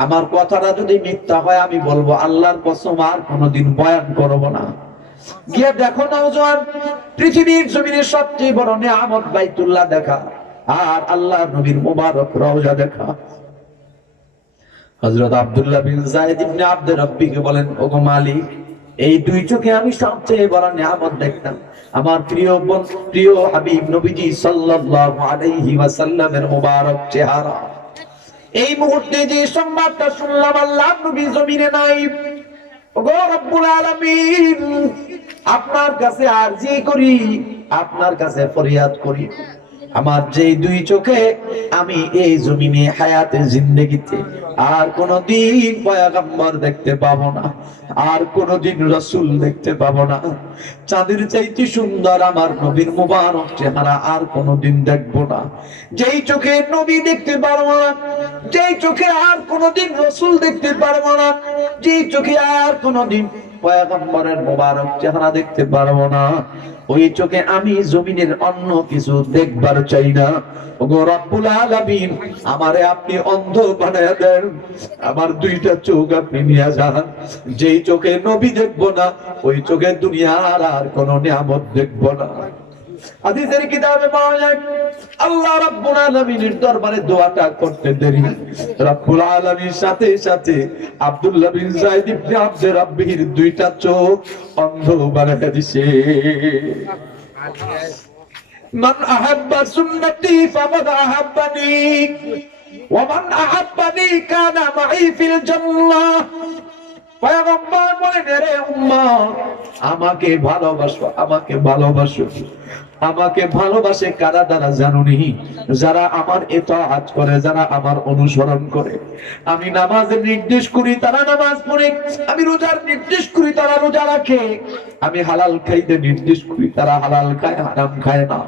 আমার কথাটা যদি মিথ্যা হয়, আমি বলবো আল্লাহর কসম আর কোনোদিন বয়ান করব না। গিয়ে দেখো নওজোয়ান, পৃথিবীর জমিনে সবচেয়ে বড় নিয়ামত বাইতুল্লাহ দেখা আর আল্লাহর নবীর মুবারক রওজা দেখা। হযরত আব্দুল্লাহ বিন যায়েদ ইবনে আব্দ রাব্বিকে বলেন, ওগো মালিক, এই দুই চোখে আমি সবচেয়ে বড় নিয়ামত দেখতাম আমার প্রিয় হাবিব নবীজি সাল্লাল্লাহু আলাইহি ওয়াসাল্লামের মুবারক চেহারা। এই মুহূর্তে যে সংবাদটা শুনলাম, আল্লাহর নবী জমিনে নাই। ওগো রব্বুল আলামিন, আপনার কাছে আরজি করি, আপনার কাছে ফরিয়াদ করি, আমার যে দুই চোখে আমি এই জমিনে হায়াতে জিন্দেগিতে আর কোনদিন পয়গম্বর দেখতে পাবো না, আর কোনদিন রাসূল দেখতে পাবো না। চাঁদের চাইতে সুন্দর আমার নবীর মুবারক চেহারা আর কোনদিন দেখবো না। যেই চোখে নবী দেখতে পারবো না, যেই চোখে আর কোনদিন রাসূল দেখতে পারবো না, যেই চোখে আর কোনদিন পয়গম্বরের মুবারক চেহারা দেখতে পারবো না, ওই চোখে আমি জমিনের অন্য কিছু দেখবার চাই না। ওগো রব্বুল আলামিন, আমারে আপনি অন্ধ বানায়া দেন, আমার দুইটা চোখ আপনি নিয়ে যান। যেই চোখে নবী দেখবো না, ওই চোখে দুনিয়ার আর কোন নিয়ামত দেখবো না। হাদিসের কিতাবে পাওয়া যায়, আল্লাহ রাব্বুল আলামিনের দরবারে দোয়াটা করতে দেরি, রাব্বুল আলামিনের সাথে সাথে আব্দুল্লাহ বিন যায়েদ ইবনে আব্দে রাব্বিহির দুইটা চোখ অন্ধ বানায়া দিছে। মান আহাব্বা সুন্নতি ফাকাদ আহাব্বানি ওয়া মান আহাব্বানি কানা মাই ফিল জান্নাহ। পয়গম্বর বলেন, রে উম্মত, আমাকে ভালোবাসো, আমাকে ভালোবাসো। আমাকে ভালোবাসে কারা দ্বারা জানুনি? যারা আমার ইতাআত করে, যারা আমার অনুসরণ করে। আমি নামাজের নির্দেশ করি, তারা নামাজ পড়ে। আমি রোজার নির্দেশ করি, তারা রোজা রাখে। আমি হালাল খাইতে নির্দেশ করি, তারা হালাল খায়, হারাম খায় না।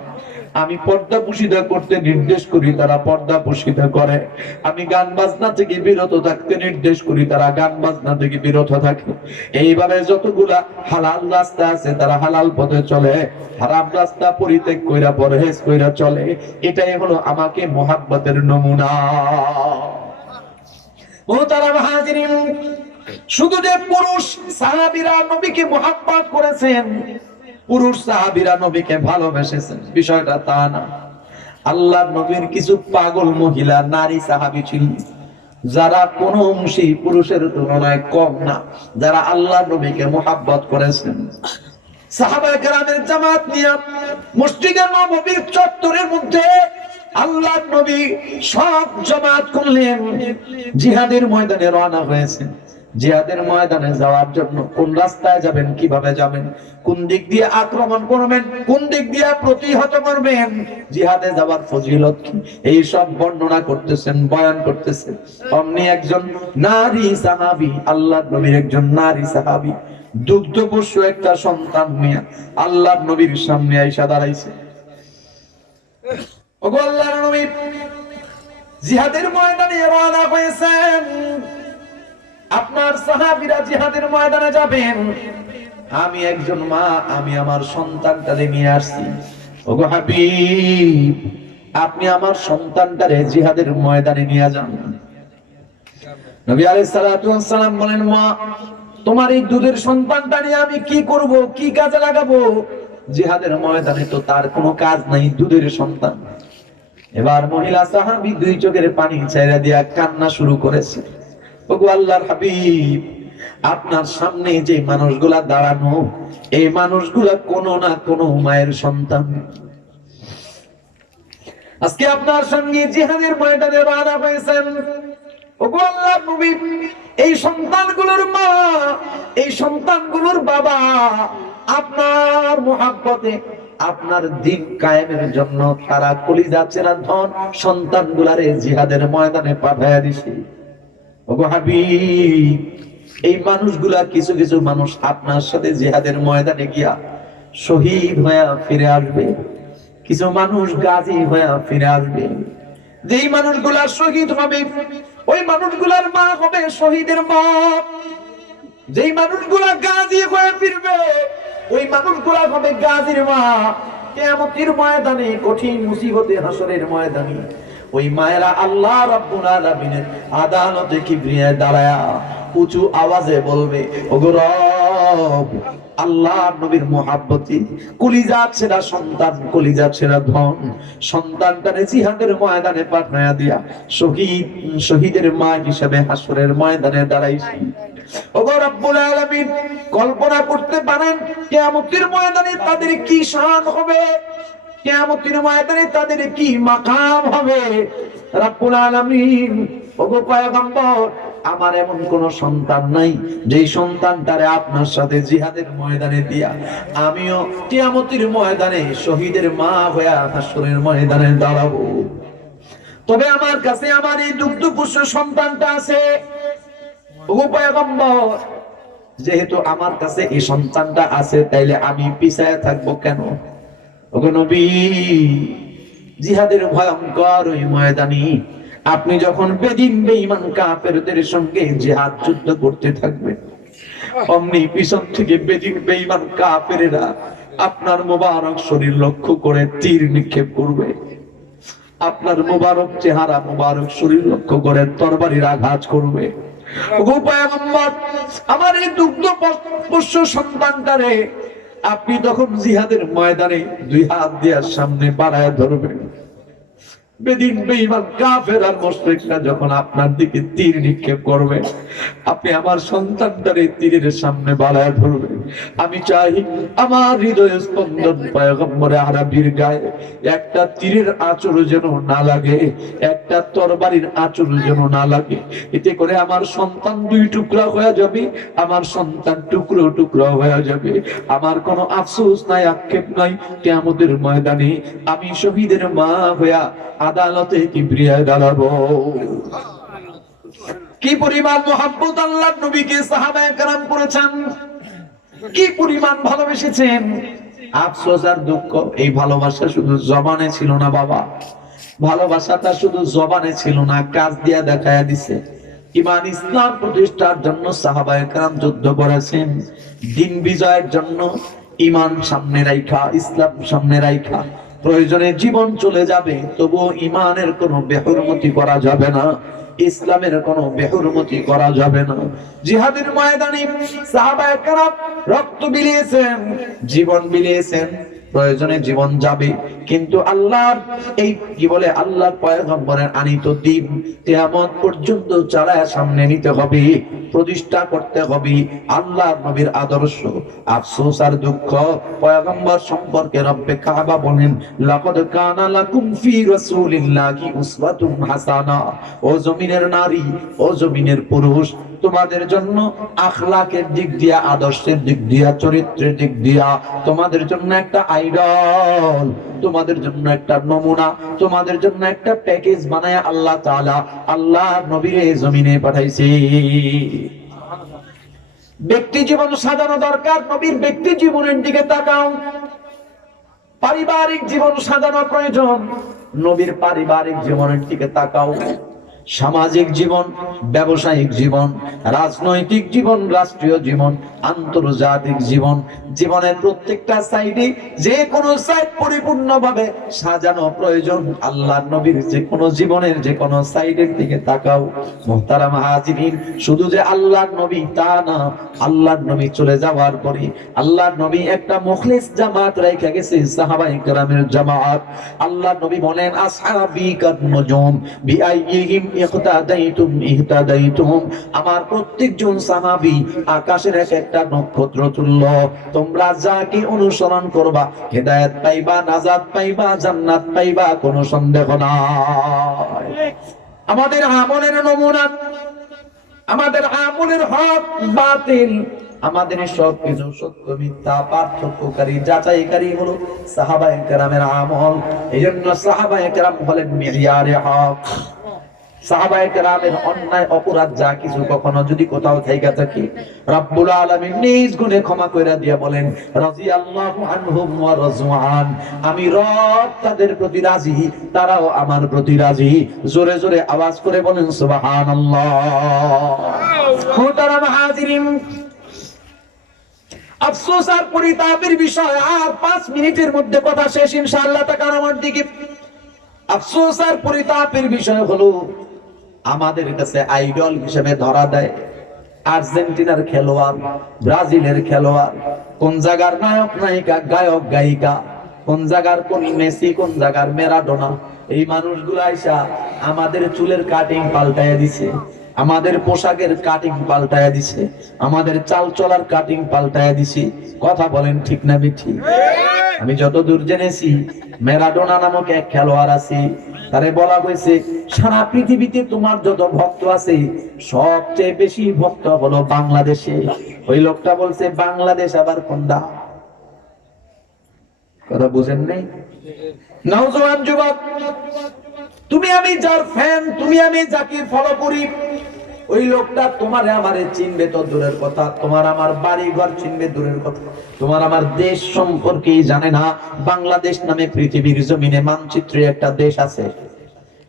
আমি পর্দা পুশিদা করতে নির্দেশ করি, তারা পর্দা পুশিদা করে। আমি গান বাজনা থেকে বিরত থাকতে নির্দেশ করি, তারা গান বাজনা থেকে বিরত থাকে। এইভাবে যতগুলা হালাল রাস্তা আছে, তারা হালাল পথে চলে, হারাম রাস্তা পরিত্যাগ কইরা পরহেজ কইরা চলে। এটাই হলো আমাকে মুহাব্বতের নমুনা। মুহতারাম হাজিরিন, শুধু যে পুরুষ সাহাবীরা নবীকে মুহাব্বত করেছেন, পুরুষ সাহাবীরা নবীকে ভালোবেসেছেন, বিষয়টা তা না। আল্লাহর নবীর কিছু পাগল মহিলা নারী সাহাবী ছিল, যারা কোন অংশে পুরুষের তুলনায় কম না, যারা আল্লাহর নবীকে মুহাব্বত করেছেন। সাহাবায়ে কেরামের জামাত নিয়ে মসজিদে নববীর চত্বরের মধ্যে আল্লাহর নবী সব জামাত করলেন, জিহাদের ময়দানে রওনা হয়েছেন। জিহাদের ময়দানে যাওয়ার জন্য কোন রাস্তায় যাবেন, কিভাবে যাবেন, কোন দিক দিয়ে আক্রমণ করবেন, কোন দিক দিয়ে প্রতিহত করবেন, জিহাদে যাওয়ার ফজিলত কি, এই সব বর্ণনা করতেছেন, বয়ান করতেছেন। অমনি একজন নারী সাহাবী, আল্লাহর নবীর একজন নারী সাহাবী, দুগ্ধপোষ্য একটা সন্তান নিয়ে আল্লাহর নবীর সামনে আইসা দাঁড়াইছে। ওগো আল্লাহর নবী, জিহাদের ময়দানে রওনা হয়েছেন, আপনার সাহাবীরা জিহাদের ময়দানে যাবেন। আমি একজন মা, আমি আমার সন্তানটারে নিয়ে আসছি। ওগো হাবিব, আপনি আমার সন্তানটারে জিহাদের ময়দানে নিয়ে যান। নবী আলাইহিস সালাতু ওয়াস সালাম বলেন, মা, তোমার এই দুধের সন্তানটা নিয়ে আমি কি করব, কি কাজে লাগাবো? জিহাদের ময়দানে তো তার কোনো কাজ নাই, দুধের সন্তান। এবার মহিলা সাহাবী দুই চোখের পানি ছেড়ে দিয়া কান্না শুরু করেছে। ওগো আল্লাহর হাবিব, আপনার সামনে যে মানুষগুলা দাঁড়ানো, এই মানুষগুলা কোনো না কোনো মায়ের সন্তান। আজকে আপনার সঙ্গে জিহাদের ময়দানে রওনা হয়েছেন। ওগো আল্লাহর নবী, এই সন্তানগুলোর মা, এই সন্তানগুলোর বাবা আপনার মুহাব্বতে, আপনার দিন কায়েমের জন্য তারা কলিজা চেরা ধন সন্তানগুলারে জিহাদের ময়দানে পাঠায়া দিছে। ওগো হাবিব, এই মানুষগুলা, কিছু কিছু মানুষ আপনার সাথে জিহাদের ময়দানে গিয়া শহীদ হয়ে ফিরে আসবে, কিছু মানুষ গাজী হয়ে ফিরে আসবে। যেই মানুষগুলা শহীদ হবে, ওই মানুষগুলার মা হবে শহীদের মা। যেই মানুষগুলা গাজী হয়ে ফিরবে, ওই মানুষগুলা হবে গাজীর মা। কিয়ামতের ময়দানে, কঠিন মুসিবতে হাসরের ময়দানে ওই মায়েরা আল্লাহ রাব্বুল আলামিনের আদালতে কিবরিয়ায় দাঁড়ায়া উঁচু আওয়াজে বলবে, ওগো রব, আল্লাহ নবীর মুহাব্বতে কলিজা ছেড়া সন্তান, কলিজা ছেড়া ধন সন্তানটারে জিহাদের ময়দানে পাঠায়া দিয়া শহীদের মা হিসেবে হাসরের ময়দানে দাঁড়াইছি। ওগো রব্বুল আলামিন, কল্পনা করতে পারেন কিয়ামতের ময়দানে তাদের কি শান হবে, কিয়ামতের ময়দানে তাদের কি মাকাম হবে। রব্বুল আলামিন, ওগো পয়গম্বর, আমার এমন কোন সন্তান নাই যেই সন্তানটারে আপনার সাথে জিহাদের ময়দানে দিয়া আমিও কিয়ামতের ময়দানে শহীদের মা হয়ে হাসরের ময়দানে দাঁড়াবো। তবে আমার কাছে আমার এই দুগ্ধপুষ্য সন্তানটা আছে। ওগো পয়গম্বর, যেহেতু আমার কাছে এই সন্তানটা আছে, তাইলে আমি পিছায়া থাকবো কেন? ওগো নবী, জিহাদের ভয়ঙ্কর ওই ময়দানে আপনি যখন বেদিন বেঈমান কাফেরদের সঙ্গে জিহাদ যুদ্ধ করতে থাকবেন, অমনি পিছন থেকে বেদিন বেঈমান কাফেরেরা আপনার মোবারক শরীর লক্ষ্য করে তীর নিক্ষেপ করবে, আপনার মোবারক চেহারা মোবারক শরীর লক্ষ্য করে তরবারির আঘাত করবে। ওগো পয়গম্বর, আমার এই দুগ্ধ পোষ্য সন্তানটারে আপনি তখন জিহাদের ময়দানে দুই হাত দিয়ে সামনে বাড়ায় ধরবেন। বেদিন বেঈমান কাফের আর মুশরিকরা যখন আপনার দিকে তীর নিক্ষেপ করবে, আপনি আমার সন্তানটারে তীরের সামনে বাড়ায় ধরবেন। আমি চাই আমার হৃদয় স্পন্দন পয়গম্বরে আরবীর গায়ে একটা তীরের আঁচড় যেন না লাগে, একটা তরবারির আঁচড় যেন না লাগে। এতে করে আমার সন্তান দুই টুকরা হয়ে যাবে, আমার সন্তান টুকরো টুকরা হয়ে যাবে। আমার কোনো আফসোস নাই, আক্ষেপ নাই। কিয়ামতের ময়দানে আমি শহীদের মা হইয়া আদালতে কিবরিয়ায় দাঁড়াবো। কি পরিমাণ মুহাব্বত আল্লাহর নবীকে সাহাবায়ে কেরাম করেছেন, কি পরিমাণ ভালোবেসেছেন। আফসোস আর দুঃখ, এই ভালোবাসা শুধু জবানে ছিল না বাবা, ভালোবাসাটা শুধু জবানে ছিল না, কাজ দিয়া দেখায়া দিছে। ঈমান ইসলাম প্রতিষ্ঠার জন্য সাহাবায়ে কেরাম যুদ্ধ করেছেন, দিন বিজয়ের জন্য ঈমান সামনে রাখা, ইসলাম সামনে রাখা। প্রয়োজনে জীবন চলে যাবে, তবুও ঈমানের কোনো বেহুরমতি করা যাবে না, ইসলামের কোনো বেহুরমতি করা যাবে না। জিহাদের ময়দানে সাহাবায়ে কেরাম রক্ত বিলিয়েছেন, জীবন বিলিয়েছেন, প্রয়োজনে জীবন যাবে, কিন্তু আল্লাহর এই কি বলে আল্লাহর পয়গম্বরের আনিত দ্বীন কিয়ামত পর্যন্ত চালায়া সামনে নিতে হবে, প্রতিষ্ঠা করতে হবে আল্লাহর নবীর আদর্শ। আফসোস আর দুঃখ, পয়গম্বর সম্পর্কে রব্বে কাবা বলেন, লাকাদ কানা লাকুম ফি রাসূলিল্লাহি উসওয়াতুন হাসানা। ও জমিনের নারী, ও জমিনের পুরুষ, তোমাদের জন্য আখলাকের দিক দিয়া, আদর্শের দিক দিয়া, চরিত্রের দিক দিয়া তোমাদের জন্য একটা আইডল, তোমাদের জন্য একটা নমুনা, তোমাদের জন্য একটা প্যাকেজ বানায়া আল্লাহ তাআলা আল্লাহর নবীরে জমিনে পাঠাইছে। ব্যক্তি জীবন সাজানো দরকার, নবীর ব্যক্তি জীবনের দিকে তাকাও। পারিবারিক জীবন সাজানো প্রয়োজন, নবীর পারিবারিক জীবনের দিকে তাকাও। সামাজিক জীবন, ব্যবসায়িক জীবন, রাজনৈতিক জীবন, রাষ্ট্রীয় জীবন, আন্তর্জাতিক জীবন, জীবনের প্রত্যেকটা সাইডে যে কোনো সাইড পরিপূর্ণভাবে সাজানো প্রয়োজন। আল্লাহর নবীর যে কোনো জীবনের যে কোনো সাইডের দিকে তাকাও। মুহতারাম হাজিরিন, শুধু যে আল্লাহর নবী তা না, আল্লাহর নবী চলে যাওয়ার পরে আল্লাহর নবী একটা মুখলিস জামাত রেখে গেছে, সাহাবায়ে কেরামের জামাত। আল্লাহর নবী বলেন, আসহাবী কান নুজুম বিআইয়িহিম ইহতাদাইতুম ইহতাদাইতুম। আমার প্রত্যেকজন সাহাবী আকাশের এক একটা নক্ষত্র তুল্য, তোমরা যাকে অনুসরণ করবা হেদায়েত পাইবা, নাজাত পাইবা, জান্নাত পাইবা, কোনো সন্দেহ নাই। আমাদের আমলের নমুনা, আমাদের আমলের হক বাতিল, আমাদের সব কিছু সত্য মিথ্যা পার্থক্যকারী যাচাইকারী হলো সাহাবায়ে কেরামের আমল। এইজন্য সাহাবায়ে কেরাম হলেন মিয়ারে হক। সাহাবায়ে কেরামের অন্যায় অপরাধ যা কিছু কখনো যদি কোথাও থেকে থাকে, রব্বুল আলামিন নিজ গুণে ক্ষমা কইরা দিয়া বলেন, রাদিয়াল্লাহু আনহুম ওয়া রাজওয়ান। আমি রব তাদের প্রতি রাজি, তারাও আমার প্রতি রাজি। জোরে জোরে আওয়াজ করে বলেন সুবহানাল্লাহ। মুহতারাম হাজিরিন, আফসোস আর পরিতাপের বিষয়, আর 5 মিনিটের মধ্যে কথা শেষ ইনশাআল্লাহ। তাকান আমার দিকে। আফসোস আর পরিতাপের বিষয় হলো, আমাদের কাছে আইডল হিসেবে ধরা দেয় আর্জেন্টিনার খেলোয়াড়, ব্রাজিলের খেলোয়াড়, কোন জায়গার নায়ক নায়িকা, গায়ক গায়িকা, কোন জায়গার কোন মেসি, কোন জায়গার ম্যারাডোনা। এই মানুষগুলো আইসা আমাদের চুলের কাটিং পাল্টাইয়া দিছে, আমাদের পোশাকের কাটিং পাল্টাইয়া দিছে, আমাদের চাল চলার কাটিং পাল্টাইয়া দিছে। কথা বলেন ঠিক না বেঠিক? আমি যতদূর জেনেছি, ম্যারাডোনা নামক এক খেলোয়াড় আছে, তারে বলা হয়েছে সারা পৃথিবীতে তোমার যত ভক্ত আছে সবচেয়ে বেশি ভক্ত হলো বাংলাদেশে। ওই লোকটা বলছে বাংলাদেশ আবার কোনটা? কথা বুঝেন নাই? নওজোয়ান যুবক, তুমি আমি যার ফ্যান, তুমি আমি যাকে ফলো করি, ওই লোকটা তোমারে আমারে চিনবে তো দূরের কথা, তোমার আমার বাড়ি ঘর চিনবে দূরের কথা, তোমার আমার দেশ সম্পর্কেই জানে না। বাংলাদেশ নামে পৃথিবীর জমিনে মানচিত্রে একটা দেশ আছে,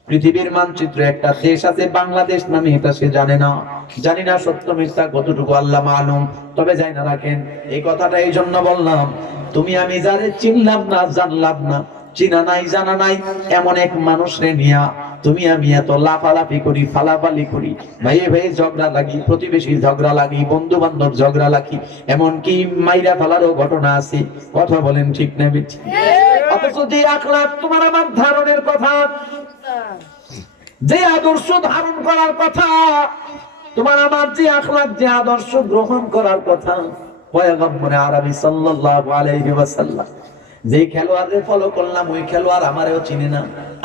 পৃথিবীর মানচিত্রে একটা দেশ আছে, বাংলাদেশ নামে এটা সে জানে না। জানি না সত্য মিথ্যা কতটুকু আল্লাহ মালুম, তবে যাই না রাখেন, এই কথাটা এই জন্য বললাম, তুমি আমি যারে চিনলাম না জানলাম না, চিনা নাই জানা নাই এমন এক মানুষরে নিয়া তুমি আমি এত লাফালাফি করি, ফালাফালি করি, ভাইয়ে ভাইয়ে ঝগড়া লাগি, প্রতিবেশী ঝগড়া লাগি, বন্ধু বান্ধব ঝগড়া লাগি, এমনকি মাইরা ফেলারও ঘটনা আছে। কথা বলেন ঠিক না বেঠিক? অথচ যে আখলাক তোমার আমার ধারণের কথা, যে আদর্শ ধারণ করার কথা, তোমার আমার যে আখলাক যে আদর্শ গ্রহণ করার কথা, পয়গম্বরে আরবি সাল্লাল্লাহু আলাইহি ওয়াসাল্লাম যে খেলোয়াড়দের ফলো করলাম, ওই খেলোয়াড় আমারও চিনি না,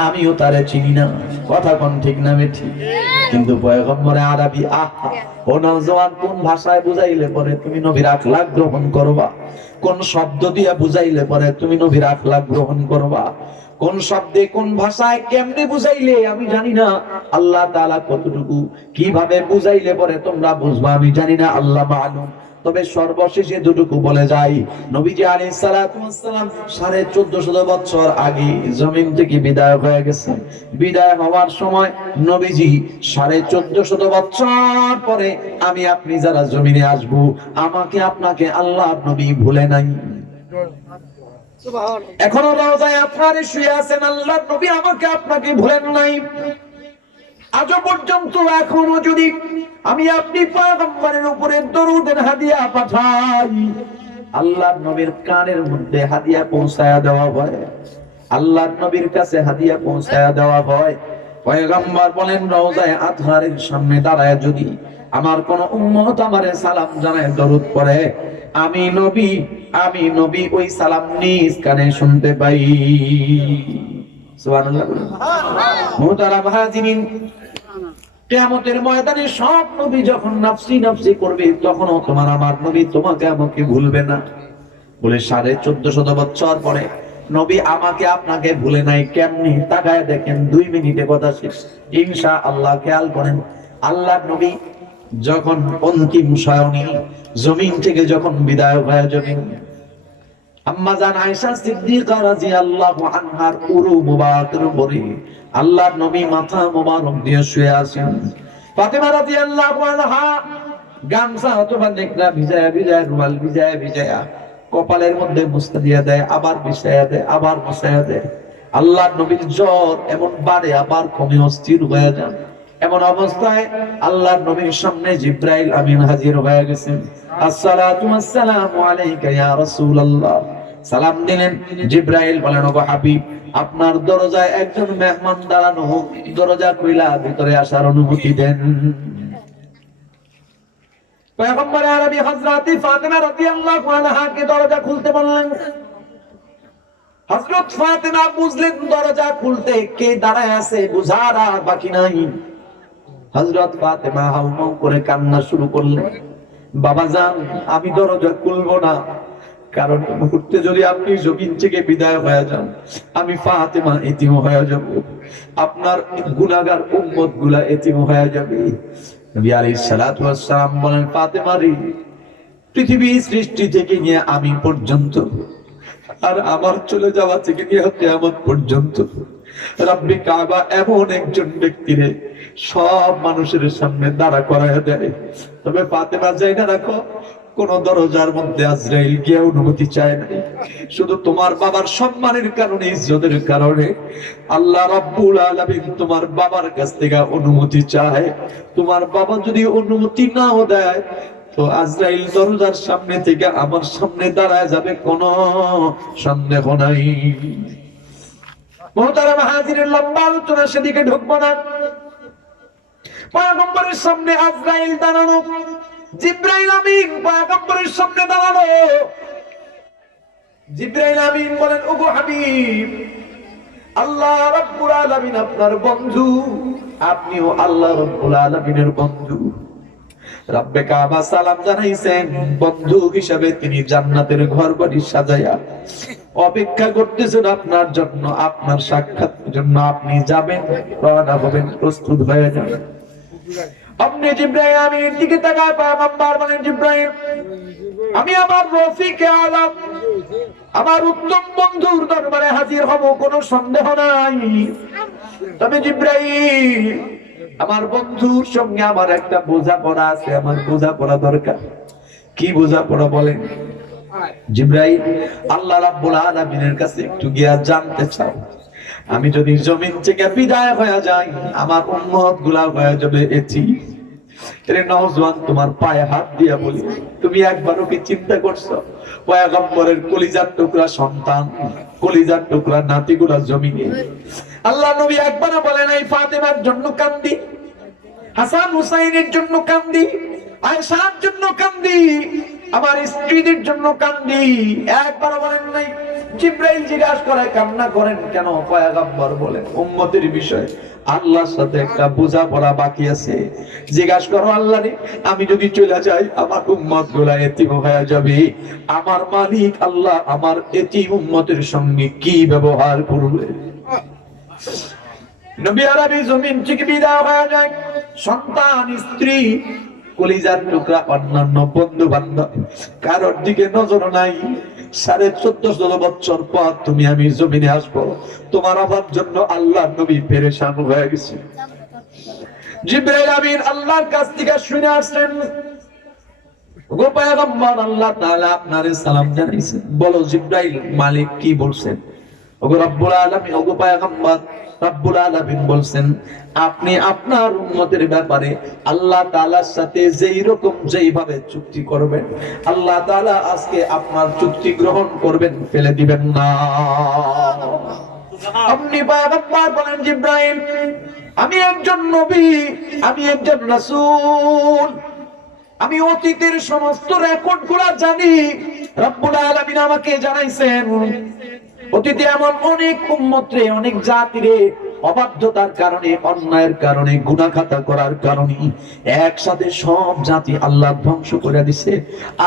আমিও তারে চিনি না। কথা কোন ঠিক না বেঠিক? কিন্তু পয়গম্বরে আরবি ও নওজোয়ান কোন ভাষায় বুঝাইলে পরে তুমি নবীর আখলাক গ্রহণ করবা, কোন শব্দ দিয়া বুঝাইলে পরে তুমি নবীর আখলাক গ্রহণ করবা, কোন শব্দে কোন ভাষায় কেমনে বুঝাইলে আমি জানি না, আল্লাহ তাআলা কতটুকু কিভাবে বুঝাইলে পরে তোমরা বুঝবা আমি জানি না, আল্লাহ মালুম। তবে সর্বশেষে দুটুকু বলে যাই, নবীজি আলাইহিস সালাতু ওয়াস সালাম 1450 বছর আগে জমিন থেকে বিদায় হয়ে গেছেন। বিদায় হওয়ার সময় নবীজি 1450 বছর পরে আমি আপনি যারা জমিনে আসব, আমাকে আপনাকে আল্লাহর নবী ভুলে নাই। এখনো রওজায়ে আতহারে শুয়ে আছেন, আল্লাহর নবী আমাকে আপনাকে ভুলেন নাই। আজ পর্যন্ত এখনো যদি আমি আপনি পয়গম্বরের উপরে দরুদের হাদিয়া পাঠাই, আল্লাহর নবীর কানের মধ্যে হাদিয়া পৌঁছায়া দেওয়া হয়, আল্লাহর নবীর কাছে হাদিয়া পৌঁছায়া দেওয়া হয়। পয়গম্বর বলেন, রওজায়ে আতহারের সামনে দাঁড়ায় যদি আমার কোন উম্মত আমারে সালাম জানায়, দরুদ পড়ে, আমি নবী ওই সালাম নিজ কানে শুনতে পাই। সুবহানাল্লাহ। মুহতারাম হাজিরিন, কিয়ামতের ময়দানে সব নবী যখন নাফসি নাফসি করবে, তখনও তোমার আমার নবী তোমাকে আমাকে ভুলবে না। বলে 1450 বছর পরে নবী আমাকে আপনাকে ভুলে নাই কেমনি? তাকায় দেখেন, 2 মিনিটে কথা শেষ। ইনশাআল্লাহ খেয়াল করেন, আল্লাহর নবী যখন অন্তিম শয়নে জমিন থেকে যখন বিদায় হয়ে যাবেন, আম্মা জান আয়েশা সিদ্দিকা রাদিয়াল্লাহু আনহার উরু মুবারকের উপরে আল্লাহর নবী মাথা মুবারক দিয়ে শুয়ে আছেন। ফাতেমা রাদিয়াল্লাহু আনহা গামছা অথবা নেকড়া ভিজায়া রুমাল ভিজায়া কপালের মধ্যে মুছতে দিয়ে দেয়, আবার বিছায়া দেয়, আবার মুছায়া দেয়। আল্লাহর নবীর জ্বর এমন বাড়ে আবার কমে অস্থির হয়ে যান। এমন অবস্থায় আল্লাহর নবীর সামনে জিবরাইল আমিন হাজির হয়ে গেছেন। আসসালাতু ওয়াসসালামু আলাইকা ইয়া রাসূলুল্লাহ। সালাম দিলেন। জিবরাইল বলেন, ওগো হাবিব, আপনার দরজায় একজন মেহমান দাঁড়ানো, দরজা খুইলা ভিতরে আসার অনুমতি দেন। পয়গম্বর আরবি হযরত ফাতেমা রাদিয়াল্লাহু আনহাকে দরজা খুলতে বললেন। হযরত ফাতেমা বুঝলেন দরজা খুলতে কে দাঁড়ায় আছে, বুঝার আর বাকি নাই। হযরত ফাতেমা হাউমাউ করে কান্না শুরু করলেন। বাবা জান, আমি দরজা খুলবো না, কারণ এই মুহূর্তে যদি আপনি জমিন থেকে বিদায় হয়ে যান, আমি ফাতেমা এতিম হয়ে যাব, আপনার গুনাহগার উম্মত গুলা এতিম হয়ে যাবে। নবী আলাইহিস সালাতু ওয়াস সালাম বলেন, ফাতেমা রে, পৃথিবী সৃষ্টি থেকে নিয়ে আমি পর্যন্ত আর আমার চলে যাওয়া থেকে নিয়ে কিয়ামত পর্যন্ত রব্বে কাবা এমন একজন ব্যক্তিরে সব মানুষের সামনে দাঁড়া করায় দেয়। তবে ফাতেমা জাইনা রাখো, কোন দরজার মধ্যে আজরাইল গিয়ে অনুমতি চায় না, শুধু তোমার বাবার সম্মানের কারণে, ইজ্জতের কারণে আল্লাহ রাব্বুল আলামিন তোমার বাবার কাছ থেকে অনুমতি চায়। তোমার বাবা যদি অনুমতি নাও দেয়, তো আজরাইল দরজার সামনে থেকে আমার সামনে দাঁড়ায় যাবে, কোনো সন্দেহ নাই। মুহতারাম হাজিরের, লম্বা আলোচনা সেদিকে ঢুকবো না। পয়গম্বরের সামনে আজরাইল দাঁড়ানো, জিবরাইল আমিন পয়গম্বরের সামনে দাঁড়ানো। জিবরাইল আমিন বলেন, ওগো হাবিব, আল্লাহ রাব্বুল আলামিন আপনার বন্ধু, আপনিও আল্লাহ রাব্বুল আলামিনের বন্ধু। রব্বে কাবা সালাম জানাইছেন, বন্ধু হিসাবে তিনি জান্নাতের ঘরবাড়ি সাজায়া অপেক্ষা করতেছেন আপনার জন্য, আপনার সাক্ষাতের জন্য। আপনি যাবেন, রওনা হবেন, প্রস্তুত হয়ে যাবেন। আপনি জিবরাইল আমিনের দিকে তাকায় পয়গম্বর বলেন, জিবরাইল, আমি আমার রফিকে আলাম, আমার উত্তম বন্ধুর দরবারে হাজির হব, কোনো সন্দেহ নাই। তবে জিবরাইল, আমার বন্ধুর সঙ্গে আমার একটা বোঝাপড়া আছে, আমার বোঝাপড়া দরকার। কি বোঝাপড়া বলেন? জিবরাইল আল্লাহ রাব্বুল আলামিনের কাছে একটু গিয়া জানতে চাও, আমি যদি জমিন থেকে বিদায় হয়ে যাই, আমার উম্মত গুলা হয়ে যাবে এটি। এরে নওজোয়ান, তোমার পায়ে হাত দিয়া বলি, তুমি একবারও কি চিন্তা করছো পয়গম্বরের কলিজার টুকরা সন্তান, কলিজার টুকরা নাতিগুলা জমিনে? আল্লাহ নবী একবারও বলে নাই ফাতেমার জন্য কান্দি, হাসান হুসাইনের জন্য কান্দি, আয়েশার জন্য কান্দি, আমার স্ত্রীদের জন্য কান্দি, একবারও বলেন নাই। জিবরাইল জিজ্ঞাসা করে কান্না করেন কেন? পয়গম্বর বলেন উম্মতের বিষয় আল্লাহর সাথে একটা বোঝাপড়া বাকি আছে। জিজ্ঞাসা করো আল্লাহ রে, আমি যদি চলে যাই আমার উম্মত গুলা এতিম হয়ে যাবে, আমার মালিক আল্লাহ আমার এতিম উম্মতের সঙ্গে কি ব্যবহার করবে? নবী আরবি জমিন থেকে বিদায় হয়ে যায়, সন্তান, স্ত্রী, কলিজার টুকরা, অন্যান্য বন্ধু বান্ধব, কারোর দিকে নজর নাই। 1450 বছর পর তুমি আমি জমিনে আসবো, তোমার অভাব জন্য আল্লাহ নবী পেরেশান হয়ে গেছে। জিবরাইল আমিন আল্লাহর কাছ থেকে শুনে আসলেন, গো পয়গম্বর, আল্লাহ তাআলা আপনারে সালাম জানাইছেন। বলো জিবরাইল, মালিক কি বলছেন? ওগো রব্বুল আলামিন, ওগো পয়গম্বর, রব্বুল আলামিন বলছেন আপনি আপনার উম্মতের ব্যাপারে আল্লাহ তাআলার সাথে যেইভাবে চুক্তি করবেন, আল্লাহ তাআলা আজকে আপনার চুক্তি গ্রহণ করবেন, ফেলে দিবেন না। আপনি পয়গম্বর বলেন জিবরাইল, আমি একজন নবী, আমি একজন রাসূল, আমি অতীতের সমস্ত রেকর্ড গুলা জানি। রব্বুল আলামিন আমাকে জানাইছেন অতীতে এমন অনেক উম্মতরে, অনেক জাতিরে অবাধ্যতার কারণে, অন্যায়ের কারণে, গুনাহ খাতা করার কারণে একসাথে সব জাতি আল্লাহ ধ্বংস করে দিছে।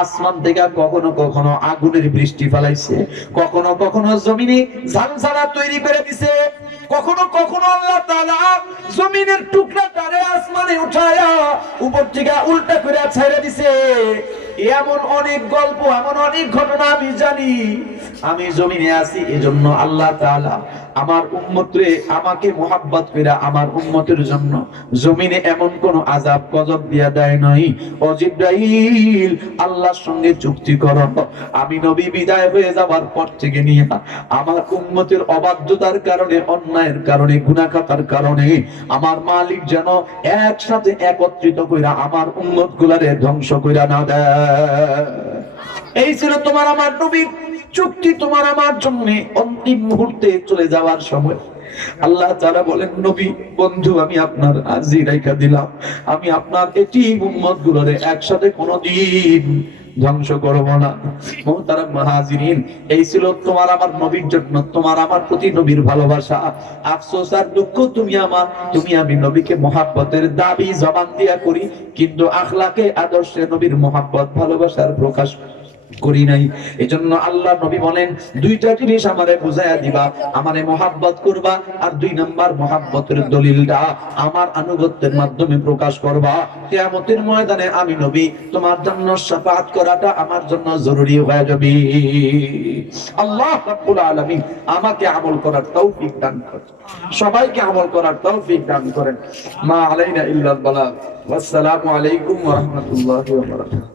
আসমান থেকে কখনো কখনো আগুনের বৃষ্টি ফলাইছে, কখনো কখনো জমিনে ঝালঝালা তৈরি করে দিছে, কখনো কখনো আল্লাহ তাআলা জমিনের টুকরাটারে আসমানে উঠায়া উপর থেকে উল্টা করে ছেড়ে দিছে। এমন অনেক গল্প, এমন অনেক ঘটনা আমি জানি। আমি জমিনে আছি এজন্য আল্লাহ তাআলা আমার উম্মতরে, আমাকে মোহাব্বত কইরা আমার উম্মতের জন্য জমিনে এমন কোন আযাব গজব দিয়া দেয় নাই। ও জিবরাইল, আল্লাহর সঙ্গে চুক্তি করো, আমি নবী বিদায় হয়ে যাবার পর থেকে নিয়ে আমার উম্মতের অবাধ্যতার কারণে, অন্যায়ের কারণে, গুনাহ খাতার কারণে আমার মালিক যেন একসাথে একত্রিত কইরা আমার উম্মত গুলারে ধ্বংস কইরা না দেয়। এই ছিল তোমার আমার নবীর চুক্তি, তোমার আমার জন্য অন্তিম মুহূর্তে চলে যাওয়ার সময়। আল্লাহ তাআলা বলেন নবী বন্ধু, আমি আপনার আরজি রাইখা দিলাম, আমি আপনার এটি উম্মত গুলোরে একসাথে কোনোদিন ধ্বংস করব না। মুহতারাম মুহাজিরিন, এই ছিল তোমার আমার নবীর জন্য তোমার আমার প্রতি নবীর ভালোবাসা। আফসোস আর দুঃখ, তুমি আমি নবীকে মহাব্বতের দাবি জবান দিয়া করি, কিন্তু আখলাকে আদর্শে নবীর মহাব্বত ভালোবাসার প্রকাশ করি নাই। এজন্য আল্লাহ নবী বলেন দুইটা জিনিস আমারে বুঝাইয়া দিবা, আমারে মহাব্বত করবা, আর 2 নাম্বার মহাব্বতের দলিলটা আমার আনুগত্যের মাধ্যমে প্রকাশ করবা। কিয়ামতের ময়দানে আমি নবী তোমার জন্য শাফাআত করাটা আমার জন্য জরুরি হয়ে যাবে। আল্লাহ রাব্বুল আলামিন আমাকে আমল করার তৌফিক দান করেন, সবাইকে আমল করার তৌফিক দান করেন। মা আলাইনা ইল্লাল বালাগ। ওয়াসসালামু আলাইকুম ওয়া রাহমাতুল্লাহি ওয়া বারাকাতুহু।